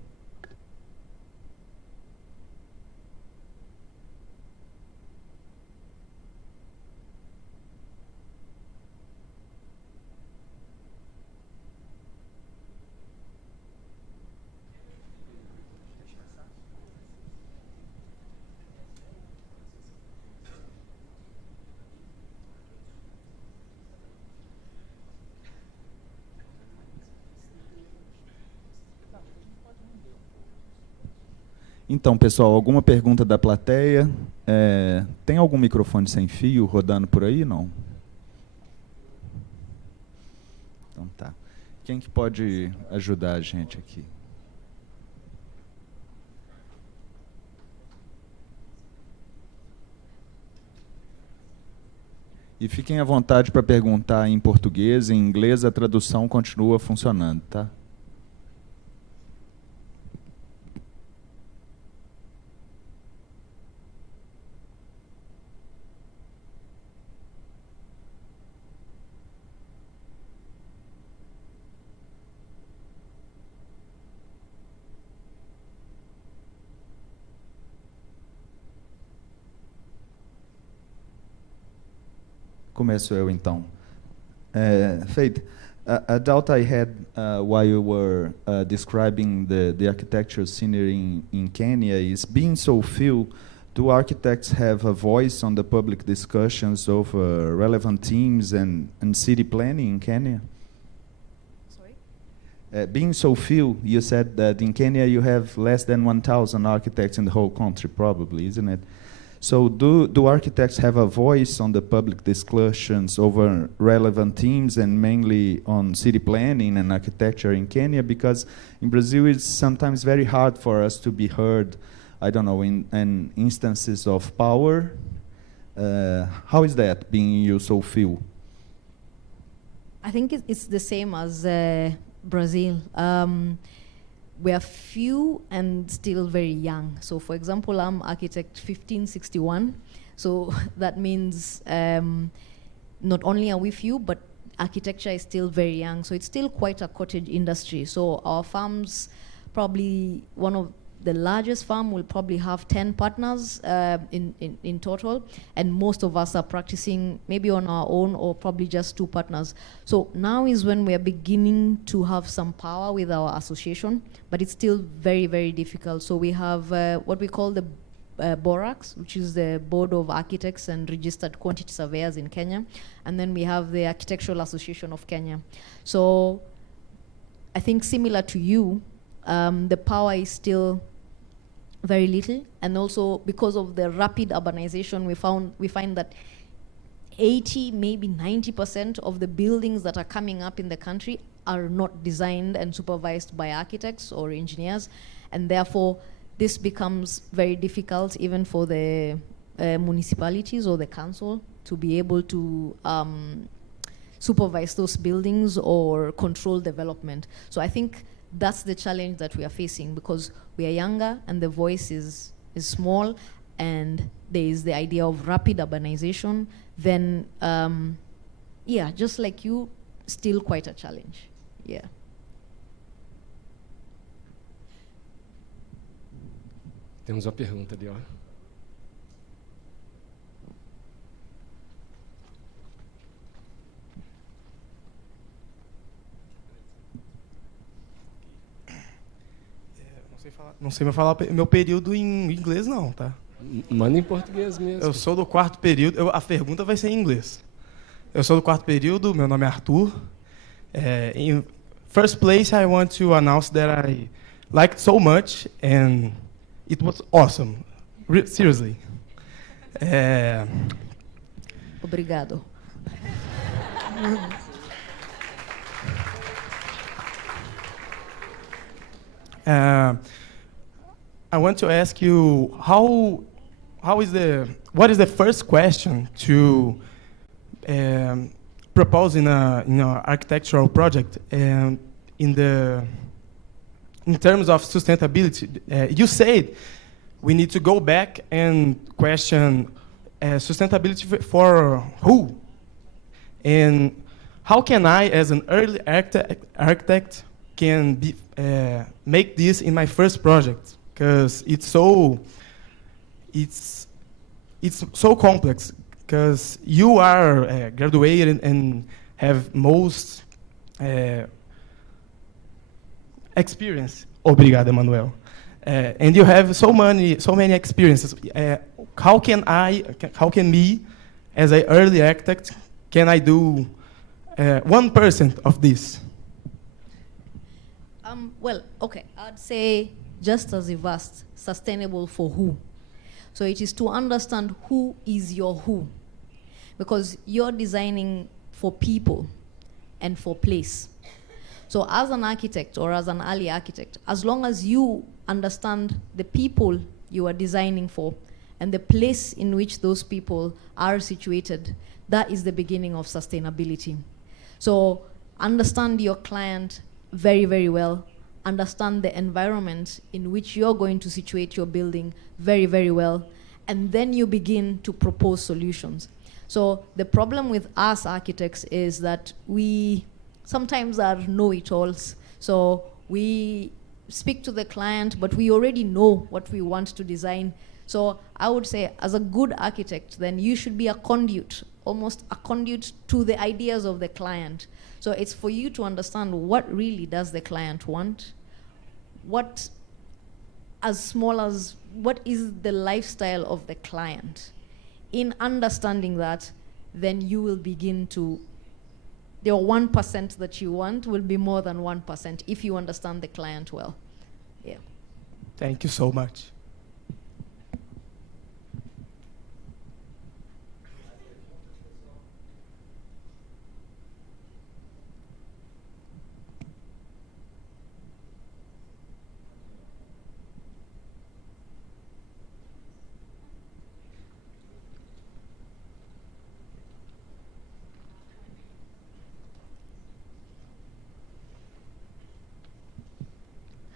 Então, pessoal, alguma pergunta da plateia? Tem algum microfone sem fio rodando por aí? Não? Então tá. Quem que pode ajudar a gente aqui? E fiquem à vontade para perguntar em português, em inglês a tradução continua funcionando, tá? Começo eu, então. Faith, a doubt I had while you were describing the architecture scenery in Kenya is, being so few, do architects have a voice on the public discussions of relevant themes and city planning in Kenya? Sorry? Being so few, you said that in Kenya you have less than 1,000 architects in the whole country, probably, isn't it? So do architects have a voice on the public discussions over relevant themes and mainly on city planning and architecture in Kenya? Because in Brazil it's sometimes very hard for us to be heard, I don't know, in instances of power. How is that, being you so few? I think it's the same as Brazil. We are few and still very young. So for example, I'm architect 1561. So that means not only are we few, but architecture is still very young. So it's still quite a cottage industry. So our firms, probably one of the largest firm will probably have 10 partners in total, and most of us are practicing maybe on our own or probably just 2 partners. So now is when we are beginning to have some power with our association, but it's still very, very difficult. So we have what we call the BORACS, which is the Board of Architects and Registered Quantity Surveyors in Kenya, and then we have the Architectural Association of Kenya. So I think similar to you, the power is still very little, and also because of the rapid urbanization, we find that 80, maybe 90% of the buildings that are coming up in the country are not designed and supervised by architects or engineers, and therefore this becomes very difficult even for the municipalities or the council to be able to supervise those buildings or control development. So I think that's the challenge that we are facing, because we are younger and the voice is small, and there is the idea of rapid urbanization, then yeah, just like you, still quite a challenge. Yeah. Temos uma pergunta ali, ó. Não sei falar meu período em inglês, não, tá? Manda em português mesmo. Eu sou do 4º período. A pergunta vai ser em inglês. Eu sou do 4º período, meu nome é Arthur. In first place, I want to announce that I liked so much, and it was awesome. Seriously. Obrigado. I want to ask you what is the first question to propose in an architectural project, in terms of sustainability? You said we need to go back and question sustainability for who, and how can I, as an early architect, can make this in my first project? Because it's so complex. Because you are graduated and have most experience. Obrigado, Emanuel. And you have so many experiences. How can me, as an early architect, can I do 1% of this? Well, okay, I'd say just as you've asked, sustainable for who? So it is to understand who is your who. Because you're designing for people and for place. So as an architect or as an early architect, as long as you understand the people you are designing for and the place in which those people are situated, that is the beginning of sustainability. So understand your client very, very well. Understand the environment in which you're going to situate your building very, very well. And then you begin to propose solutions. So the problem with us architects is that we sometimes are know-it-alls. So we speak to the client, but we already know what we want to design. So I would say, as a good architect, then you should be a conduit, almost a conduit to the ideas of the client. So it's for you to understand what really does the client want, what is the lifestyle of the client. In understanding that, then you will begin to, your 1% that you want will be more than 1% if you understand the client well. Yeah. Thank you so much.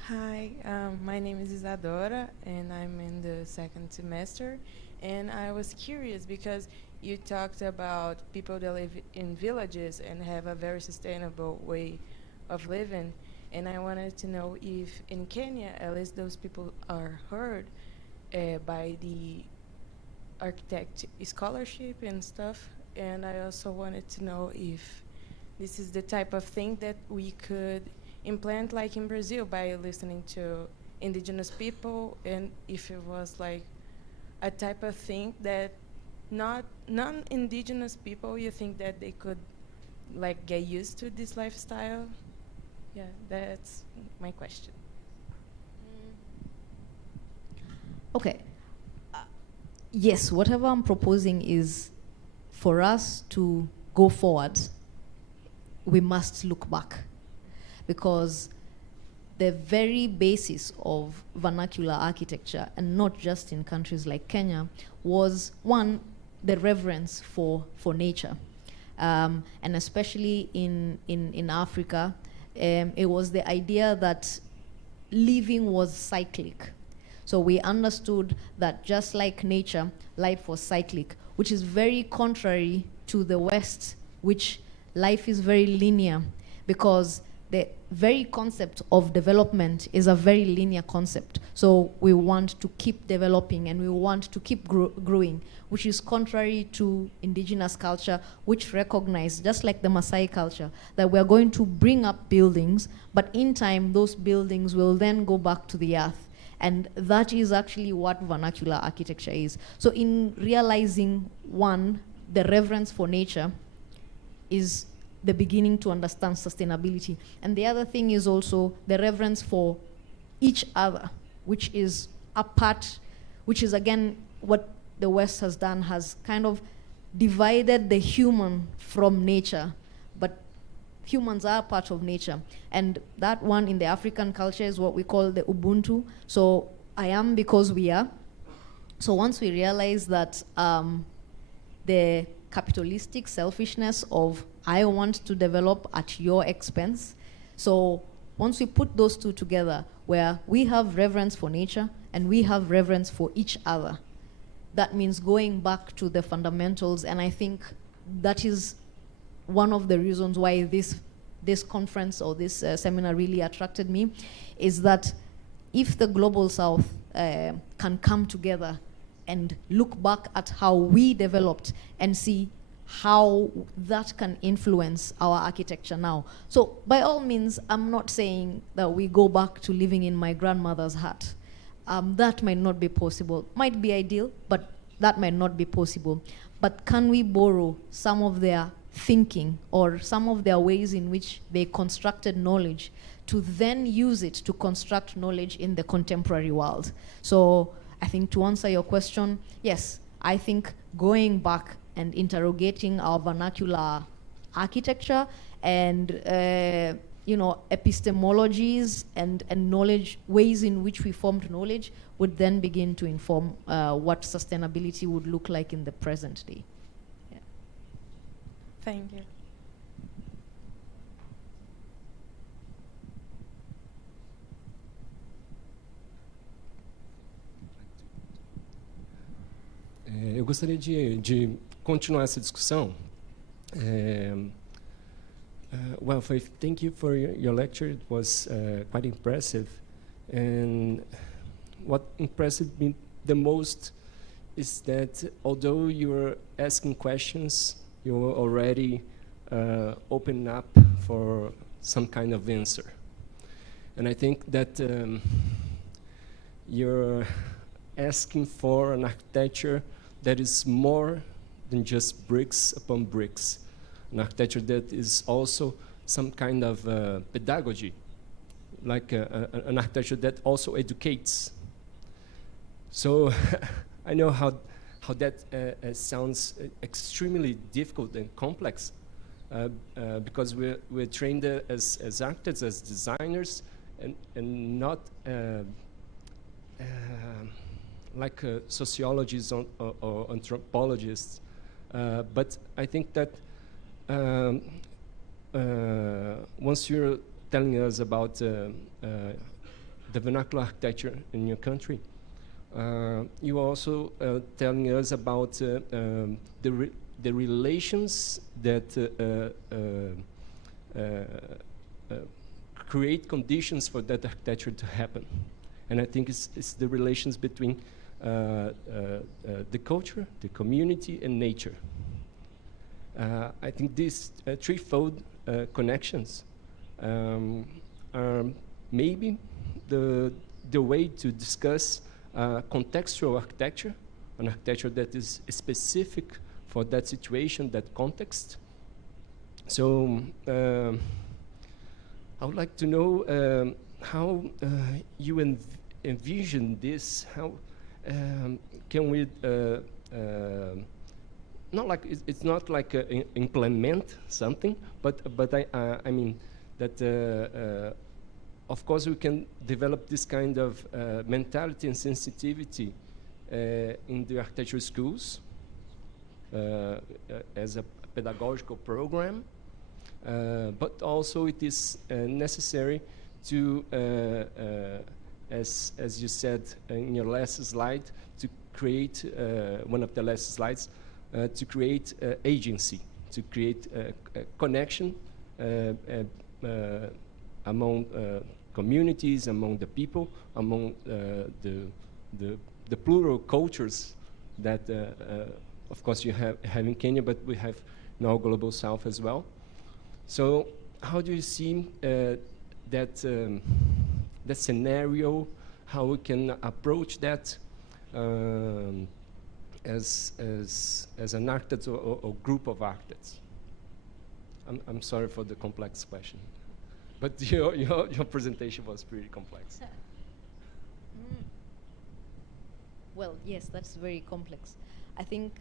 Hi, my name is Isadora, and I'm in the 2nd semester. And I was curious because you talked about people that live in villages and have a very sustainable way of living. And I wanted to know if in Kenya, at least those people are heard by the architect scholarship and stuff. And I also wanted to know if this is the type of thing that we could implant like in Brazil by listening to indigenous people, and if it was like a type of thing that non-indigenous people, you think that they could like get used to this lifestyle? Yeah, that's my question. Okay. Yes, whatever I'm proposing is for us to go forward, we must look back, because the very basis of vernacular architecture, and not just in countries like Kenya, was one, the reverence for nature. And especially in Africa, it was the idea that living was cyclic. So we understood that just like nature, life was cyclic, which is very contrary to the West, which life is very linear, because the very concept of development is a very linear concept. So we want to keep developing and we want to keep growing, which is contrary to indigenous culture, which recognize, just like the Maasai culture, that we're going to bring up buildings, but in time, those buildings will then go back to the earth. And that is actually what vernacular architecture is. So in realizing, one, the reverence for nature is the beginning to understand sustainability. And the other thing is also the reverence for each other, which is a part, which is again what the West has done, has kind of divided the human from nature, but humans are part of nature. And that one in the African culture is what we call the Ubuntu. So I am because we are. So once we realize that the capitalistic selfishness of I want to develop at your expense. So once we put those two together, where we have reverence for nature and we have reverence for each other, that means going back to the fundamentals. And I think that is one of the reasons why this conference or this seminar really attracted me, is that if the Global South can come together and look back at how we developed and see how that can influence our architecture now. So by all means, I'm not saying that we go back to living in my grandmother's hut. That might not be possible. Might be ideal, but that might not be possible. But can we borrow some of their thinking or some of their ways in which they constructed knowledge to then use it to construct knowledge in the contemporary world? So I think to answer your question, yes, I think going back and interrogating our vernacular architecture and epistemologies and knowledge, ways in which we formed knowledge, would then begin to inform what sustainability would look like in the present day. Yeah. Thank you. Eu gostaria de continuar essa discussão. Well, Faith, thank you for your lecture. It was quite impressive. And what impressed me the most is that although you were asking questions, you were already open up for some kind of answer. And I think that you're asking for an architecture that is more than just bricks upon bricks. An architecture that is also some kind of pedagogy, like an architecture that also educates. So I know how that sounds extremely difficult and complex, because we're trained as architects, as designers, and not like sociologists or anthropologists. But I think that once you're telling us about the vernacular architecture in your country, you are also telling us about the relations that create conditions for that architecture to happen. And I think it's the relations between the culture, the community, and nature. I think these threefold connections are maybe the way to discuss contextual architecture, an architecture that is specific for that situation, that context. So I would like to know how you envision this. How can we not like it's not like implement something, but I mean that of course we can develop this kind of mentality and sensitivity in the architecture schools as a pedagogical program, but also it is necessary to, as you said in your last slide, to create one of the last slides, to create agency, to create a connection among communities, among the people, among the plural cultures that, of course, you have in Kenya, but we have in our global south as well. So, how do you see that scenario? How we can approach that as an architect or group of architects? I'm sorry for the complex question, but your presentation was pretty complex. Well, yes, that's very complex. I think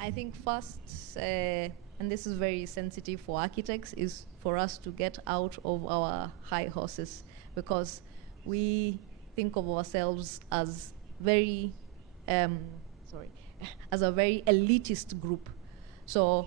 I think first, and this is very sensitive for architects, is for us to get out of our high horses, because we think of ourselves as very as a very elitist group. So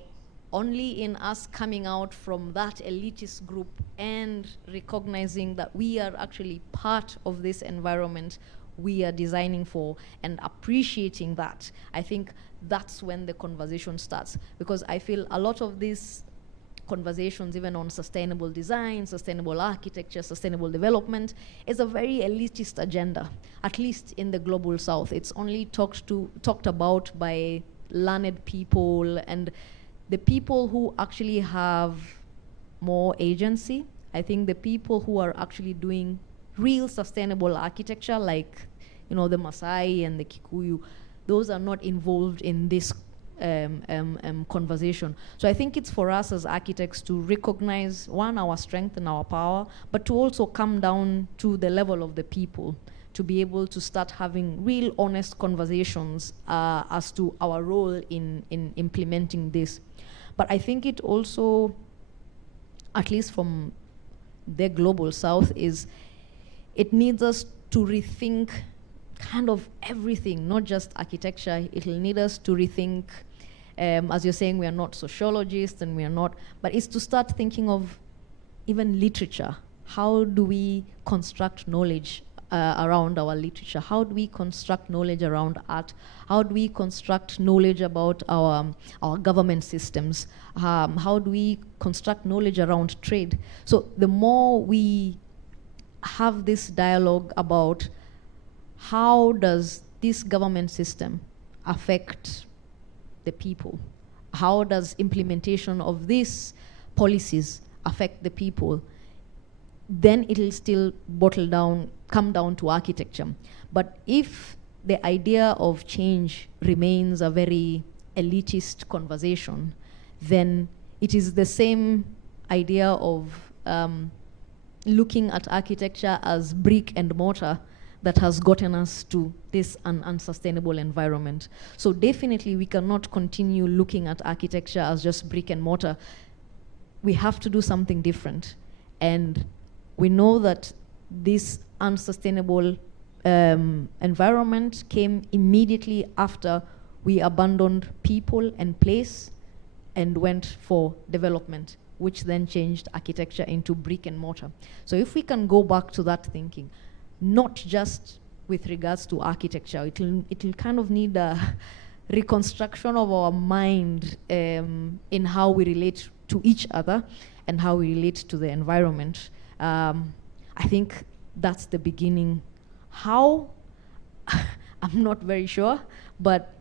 only in us coming out from that elitist group and recognizing that we are actually part of this environment we are designing for and appreciating that, I think that's when the conversation starts. Because I feel a lot of these conversations, even on sustainable design, sustainable architecture, sustainable development, is a very elitist agenda, at least in the global south. It's only talked about by learned people and the people who actually have more agency. I think the people who are actually doing real sustainable architecture, like the Maasai and the Kikuyu, those are not involved in this conversation. So I think it's for us as architects to recognize, one, our strength and our power, but to also come down to the level of the people, to be able to start having real honest conversations as to our role in implementing this. But I think it also, at least from the global south, is it needs us to rethink kind of everything, not just architecture. It'll need us to rethink, as you're saying, we are not sociologists and we are not, but it's to start thinking of even literature. How do we construct knowledge around our literature? How do we construct knowledge around art? How do we construct knowledge about our government systems? How do we construct knowledge around trade? So the more we have this dialogue about how does this government system affect the people? How does implementation of these policies affect the people? Then it'll still come down to architecture. But if the idea of change remains a very elitist conversation, then it is the same idea of looking at architecture as brick and mortar that has gotten us to this unsustainable environment. So definitely we cannot continue looking at architecture as just brick and mortar. We have to do something different. And we know that this unsustainable environment came immediately after we abandoned people and place and went for development, which then changed architecture into brick and mortar. So if we can go back to that thinking, not just with regards to architecture, it'll kind of need a reconstruction of our mind in how we relate to each other and how we relate to the environment. I think that's the beginning. How? I'm not very sure, but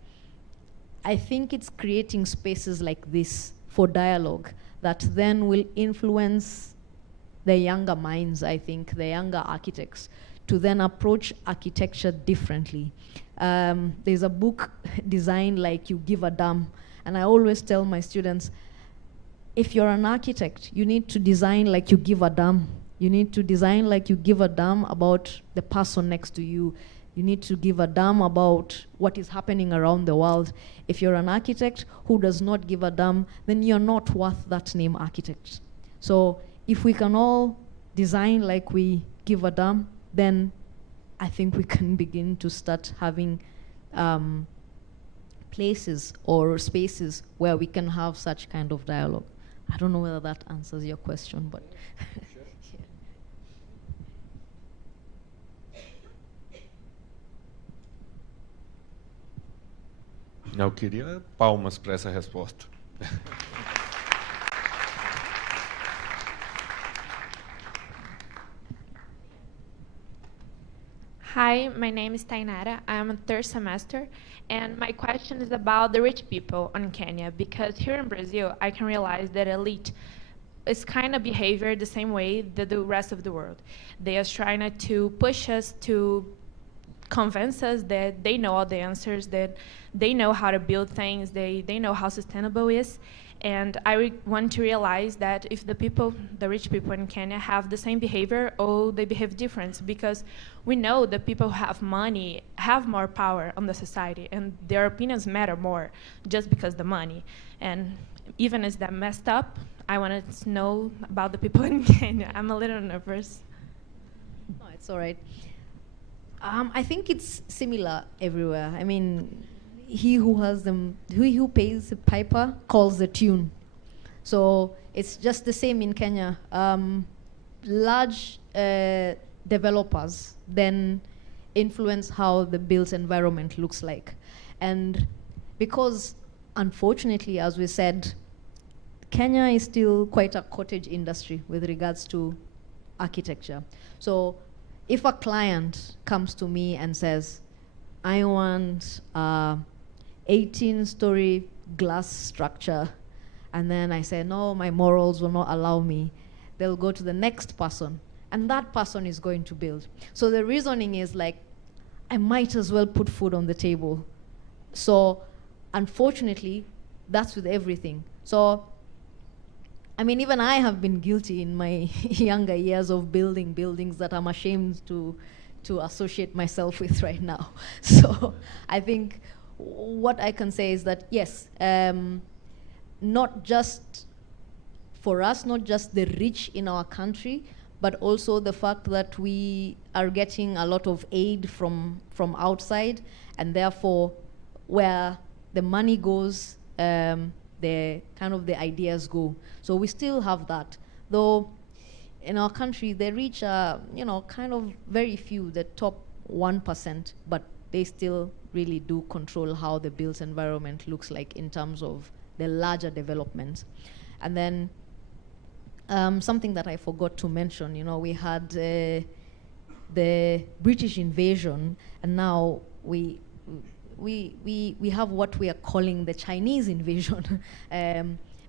I think it's creating spaces like this for dialogue that then will influence the younger minds, I think, the younger architects, to then approach architecture differently. There's a book, Design Like You Give a Damn, and I always tell my students, if you're an architect, you need to design like you give a damn. You need to design like you give a damn about the person next to you. You need to give a damn about what is happening around the world. If you're an architect who does not give a damn, then you're not worth that name architect. So if we can all design like we give a damn, then I think we can begin to start having places or spaces where we can have such kind of dialogue. I don't know whether that answers your question, but Sure. Eu queria palmas para essa resposta. Hi, my name is Tainara. I am a third semester, and my question is about the rich people in Kenya, because here in Brazil, I can realize that elite is kind of behavior the same way that the rest of the world. They are trying to push us to convince us that they know all the answers, that they know how to build things, they know how sustainable is. And I want to realize that if the people, the rich people in Kenya, have the same behavior, or they behave different, because we know that people who have money have more power on the society, and their opinions matter more just because the money. And even as that messed up, I wanted to know about the people in Kenya. I'm a little nervous. no, it's all right. I think it's similar everywhere. I mean, he who pays the piper calls the tune. So it's just the same in Kenya. Large developers then influence how the built environment looks like. And because, unfortunately, as we said, Kenya is still quite a cottage industry with regards to architecture. So if a client comes to me and says, I want 18-story glass structure, and then I say, no, my morals will not allow me, they'll go to the next person, and that person is going to build. So the reasoning is like, I might as well put food on the table. So unfortunately, that's with everything. So I mean, even I have been guilty in my younger years of building buildings that I'm ashamed to associate myself with right now. So I think what I can say is that, yes, not just for us, not just the rich in our country, but also the fact that we are getting a lot of aid from outside, and therefore where the money goes, the kind of the ideas go. So we still have that, though in our country the rich are, you know, kind of very few, the top 1%, but they still really do control how the built environment looks like in terms of the larger developments. And then something that I forgot to mention, you know, we had the British invasion, and now we have what we are calling the Chinese invasion,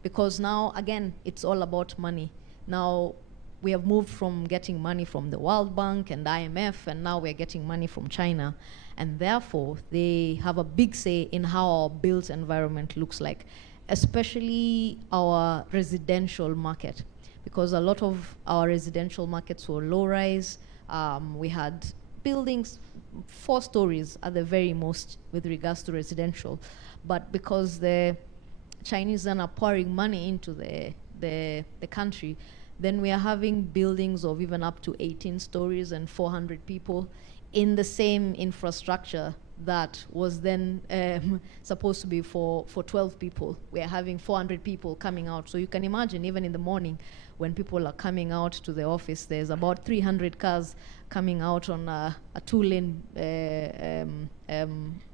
because now, again, it's all about money. Now, we have moved from getting money from the World Bank and IMF, and now we're getting money from China. And therefore, they have a big say in how our built environment looks like, especially our residential market, because a lot of our residential markets were low-rise. We had buildings 4 stories at the very most with regards to residential. But because the Chinese then are pouring money into the country, then we are having buildings of even up to 18 stories and 400 people in the same infrastructure that was then supposed to be for 12 people. We are having 400 people coming out. So you can imagine, even in the morning, when people are coming out to the office, there's about 300 cars coming out on a 2-lane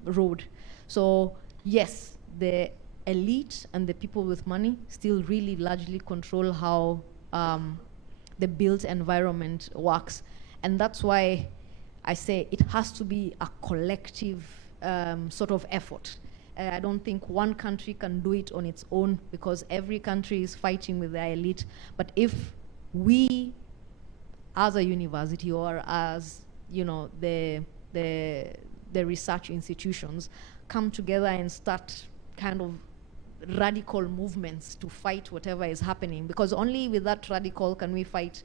road. So yes, the elite and the people with money still really largely control how the built environment works. And that's why I say it has to be a collective sort of effort. I don't think one country can do it on its own, because every country is fighting with their elite. But if we, as a university, or as the research institutions, come together and start kind of radical movements to fight whatever is happening, because only with that radical can we fight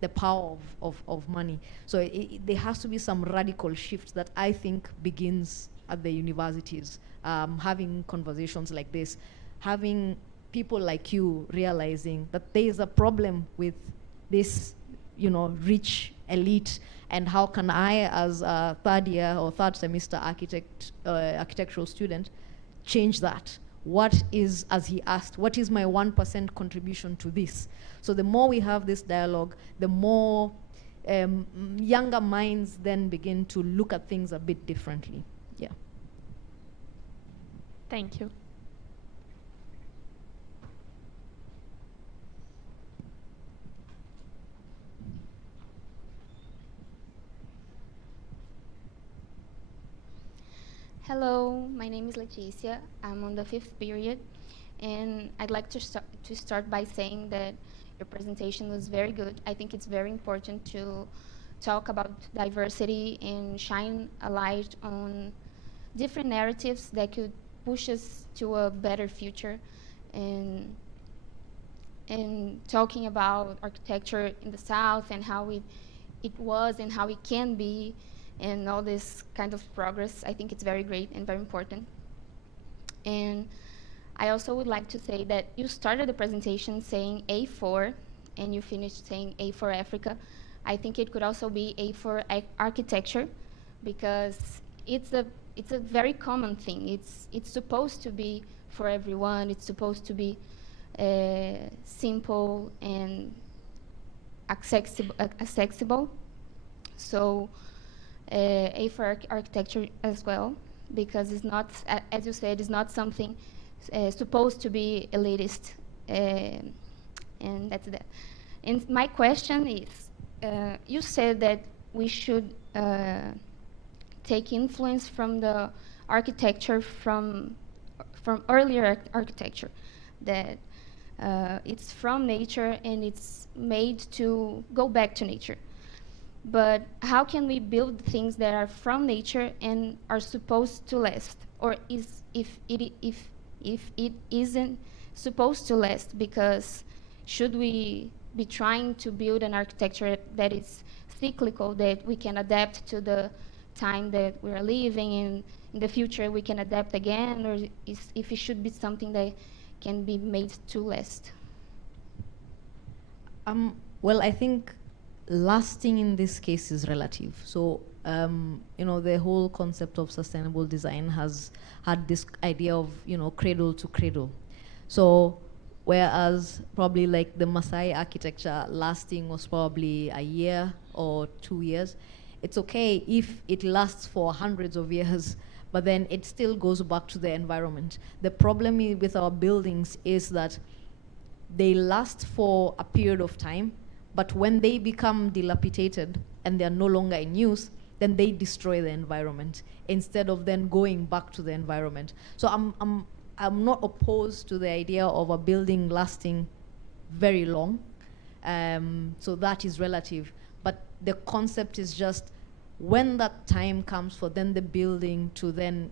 the power of money. So there has to be some radical shift that I think begins at the universities, having conversations like this, having people like you realizing that there is a problem with this, rich elite, and how can I, as a third year or third semester architectural student, change that? What is, as he asked, what is my 1% contribution to this? So the more we have this dialogue, the more younger minds then begin to look at things a bit differently. Yeah. Thank you. Hello, my name is Leticia. I'm on the 5th period, and I'd like to start by saying that your presentation was very good. I think it's very important to talk about diversity and shine a light on different narratives that could push us to a better future, and talking about architecture in the South and how it was and how it can be, and all this kind of progress. I think it's very great and very important. And I also would like to say that you started the presentation saying A4, and you finished saying A for Africa. I think it could also be A for architecture, because it's a very common thing. It's supposed to be for everyone. It's supposed to be simple and accessible. So A for architecture as well, because it's not, as you said, it's not something supposed to be elitist, and that's that. And my question is, you said that we should take influence from the architecture from earlier architecture, that it's from nature and it's made to go back to nature. But how can we build things that are from nature and are supposed to last? Or if it isn't supposed to last, because should we be trying to build an architecture that is cyclical, that we can adapt to the time that we're living in the future we can adapt again, or if it should be something that can be made to last? Well, I think lasting in this case is relative. So, the whole concept of sustainable design has had this idea of, cradle to cradle. So, whereas probably like the Maasai architecture lasting was probably a year or 2 years, it's okay if it lasts for hundreds of years, but then it still goes back to the environment. The problem with our buildings is that they last for a period of time, but when they become dilapidated and they're no longer in use, then they destroy the environment instead of then going back to the environment. So I'm not opposed to the idea of a building lasting very long. So that is relative. But the concept is just when that time comes for then the building to then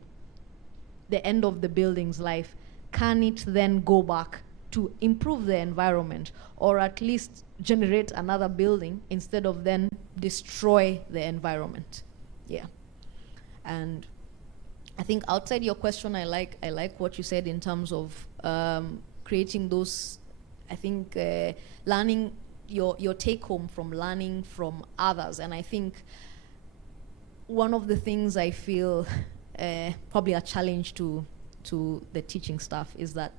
the end of the building's life, can it then go back to improve the environment, or at least generate another building instead of then destroy the environment? Yeah. And I think outside your question, I like what you said in terms of creating those, I think, learning your take home from learning from others. And I think one of the things I feel probably a challenge to the teaching staff is that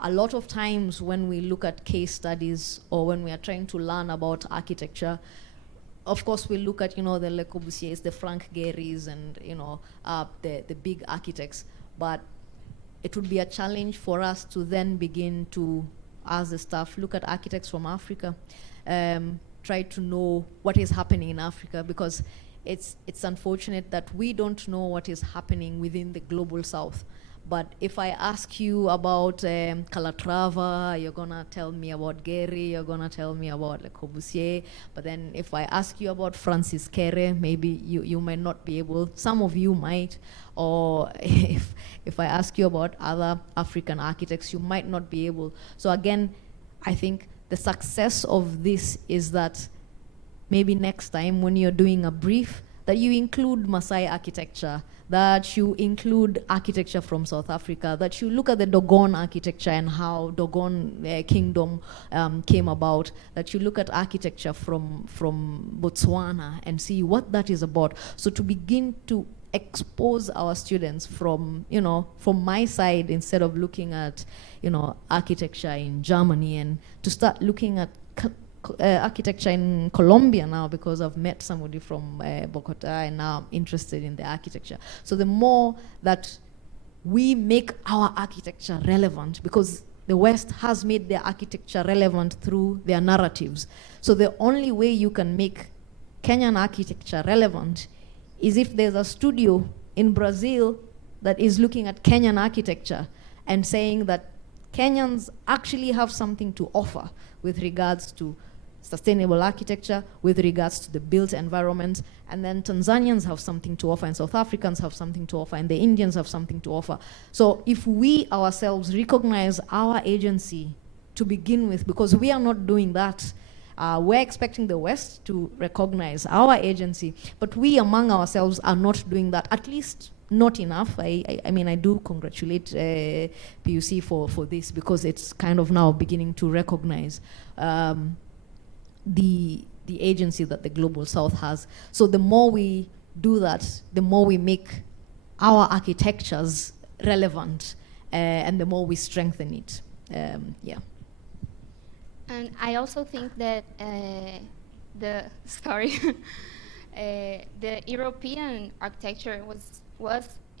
a lot of times when we look at case studies or when we are trying to learn about architecture, of course we look at, the Le Corbusiers, the Frank Gehry's, and, the big architects. But, it would be a challenge for us to then begin to, as a staff, look at architects from Africa, try to know what is happening in Africa, because it's unfortunate that we don't know what is happening within the global south. But if I ask you about Calatrava, you're gonna tell me about Gehry, you're gonna tell me about Le Corbusier. But then if I ask you about Francis Kere, maybe you might not be able, some of you might. Or if I ask you about other African architects, you might not be able. So again, I think the success of this is that maybe next time when you're doing a brief, that you include Maasai architecture, that you include architecture from South Africa, that you look at the Dogon architecture and how Dogon kingdom came about, that you look at architecture from Botswana and see what that is about. So to begin to expose our students from, from my side, instead of looking at, architecture in Germany, and to start looking at architecture in Colombia now, because I've met somebody from Bogota and now I'm interested in the architecture. So the more that we make our architecture relevant, because the West has made their architecture relevant through their narratives. So the only way you can make Kenyan architecture relevant is if there's a studio in Brazil that is looking at Kenyan architecture and saying that Kenyans actually have something to offer with regards to sustainable architecture, with regards to the built environment, and then Tanzanians have something to offer, and South Africans have something to offer, and the Indians have something to offer. So if we ourselves recognize our agency to begin with, because we are not doing that, we're expecting the West to recognize our agency, but we among ourselves are not doing that, at least not enough. I mean, I do congratulate PUC for this, because it's kind of now beginning to recognize the agency that the Global South has. So the more we do that, the more we make our architectures relevant, and the more we strengthen it. Yeah. And I also think that the European architecture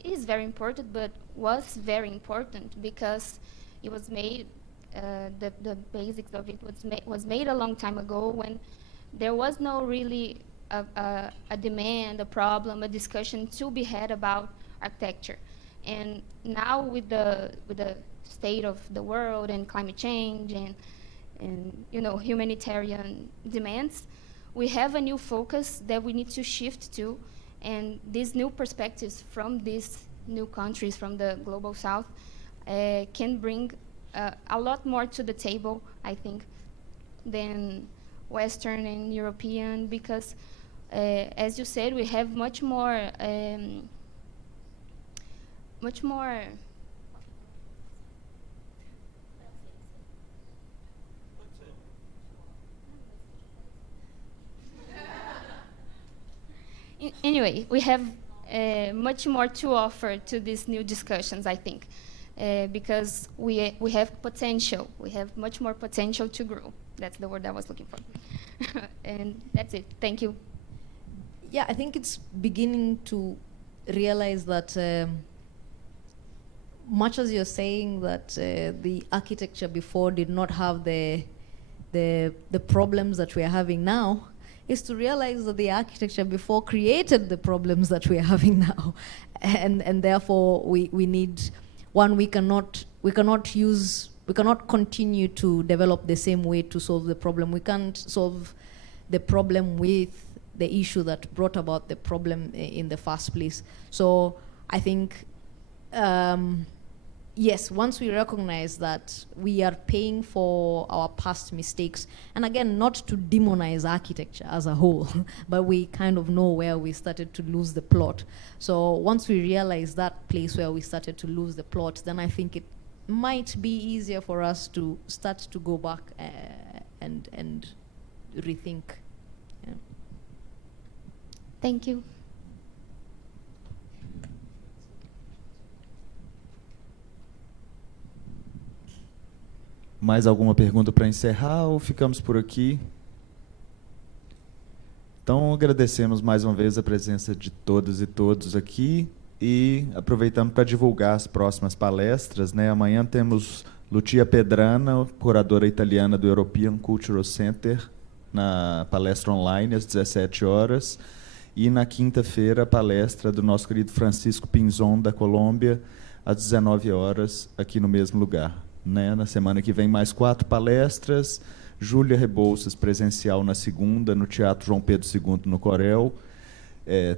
is very important, but was very important because it was made. The basics of it was made a long time ago, when there was no really a demand, a problem, a discussion to be had about architecture. And now with the state of the world and climate change and humanitarian demands, we have a new focus that we need to shift to, and these new perspectives from these new countries, from the Global South, can bring a lot more to the table, I think, than Western and European, because, as you said, we have much more. Anyway, we have much more to offer to these new discussions, I think. Because we have potential. We have much more potential to grow. That's the word I was looking for. And that's it. Thank you. Yeah, I think it's beginning to realize that much as you're saying that the architecture before did not have the problems that we are having now, is to realize that the architecture before created the problems that we are having now. And therefore we need, one, we cannot continue to develop the same way to solve the problem. We can't solve the problem with the issue that brought about the problem in the first place. So I think, yes, once we recognize that we are paying for our past mistakes, and again, not to demonize architecture as a whole, but we kind of know where we started to lose the plot. So once we realize that place where we started to lose the plot, then I think it might be easier for us to start to go back and rethink. Yeah. Thank you. Mais alguma pergunta para encerrar ou ficamos por aqui? Então, agradecemos mais uma vez a presença de todas e todos aqui. E aproveitando para divulgar as próximas palestras, né? Amanhã temos Lucia Pedrana, curadora italiana do European Cultural Center, na palestra online às 17 horas. E na quinta-feira, a palestra do nosso querido Francisco Pinzon, da Colômbia, às 19 horas, aqui no mesmo lugar. Né? Na semana que vem, mais 4 palestras. Júlia Rebouças, presencial na segunda, no Teatro João Pedro II, no Corel.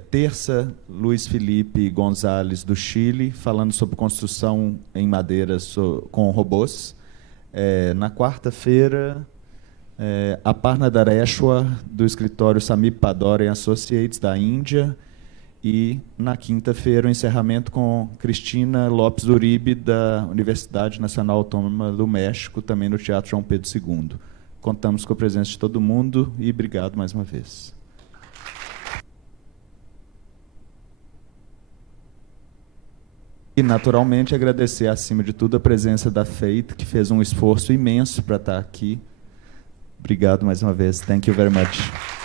Terça, Luiz Felipe Gonzalez, do Chile, falando sobre construção em madeira com robôs. Na quarta-feira, Aparna Dareshwar, do escritório Samip Padore Associates, da Índia. E, na quinta-feira, o encerramento com Cristina Lopes Uribe, da Universidade Nacional Autônoma do México, também no Teatro João Pedro II. Contamos com a presença de todo mundo e obrigado mais uma vez. E, naturalmente, agradecer, acima de tudo, a presença da FHEA, que fez um esforço imenso para estar aqui. Obrigado mais uma vez. Thank you very much.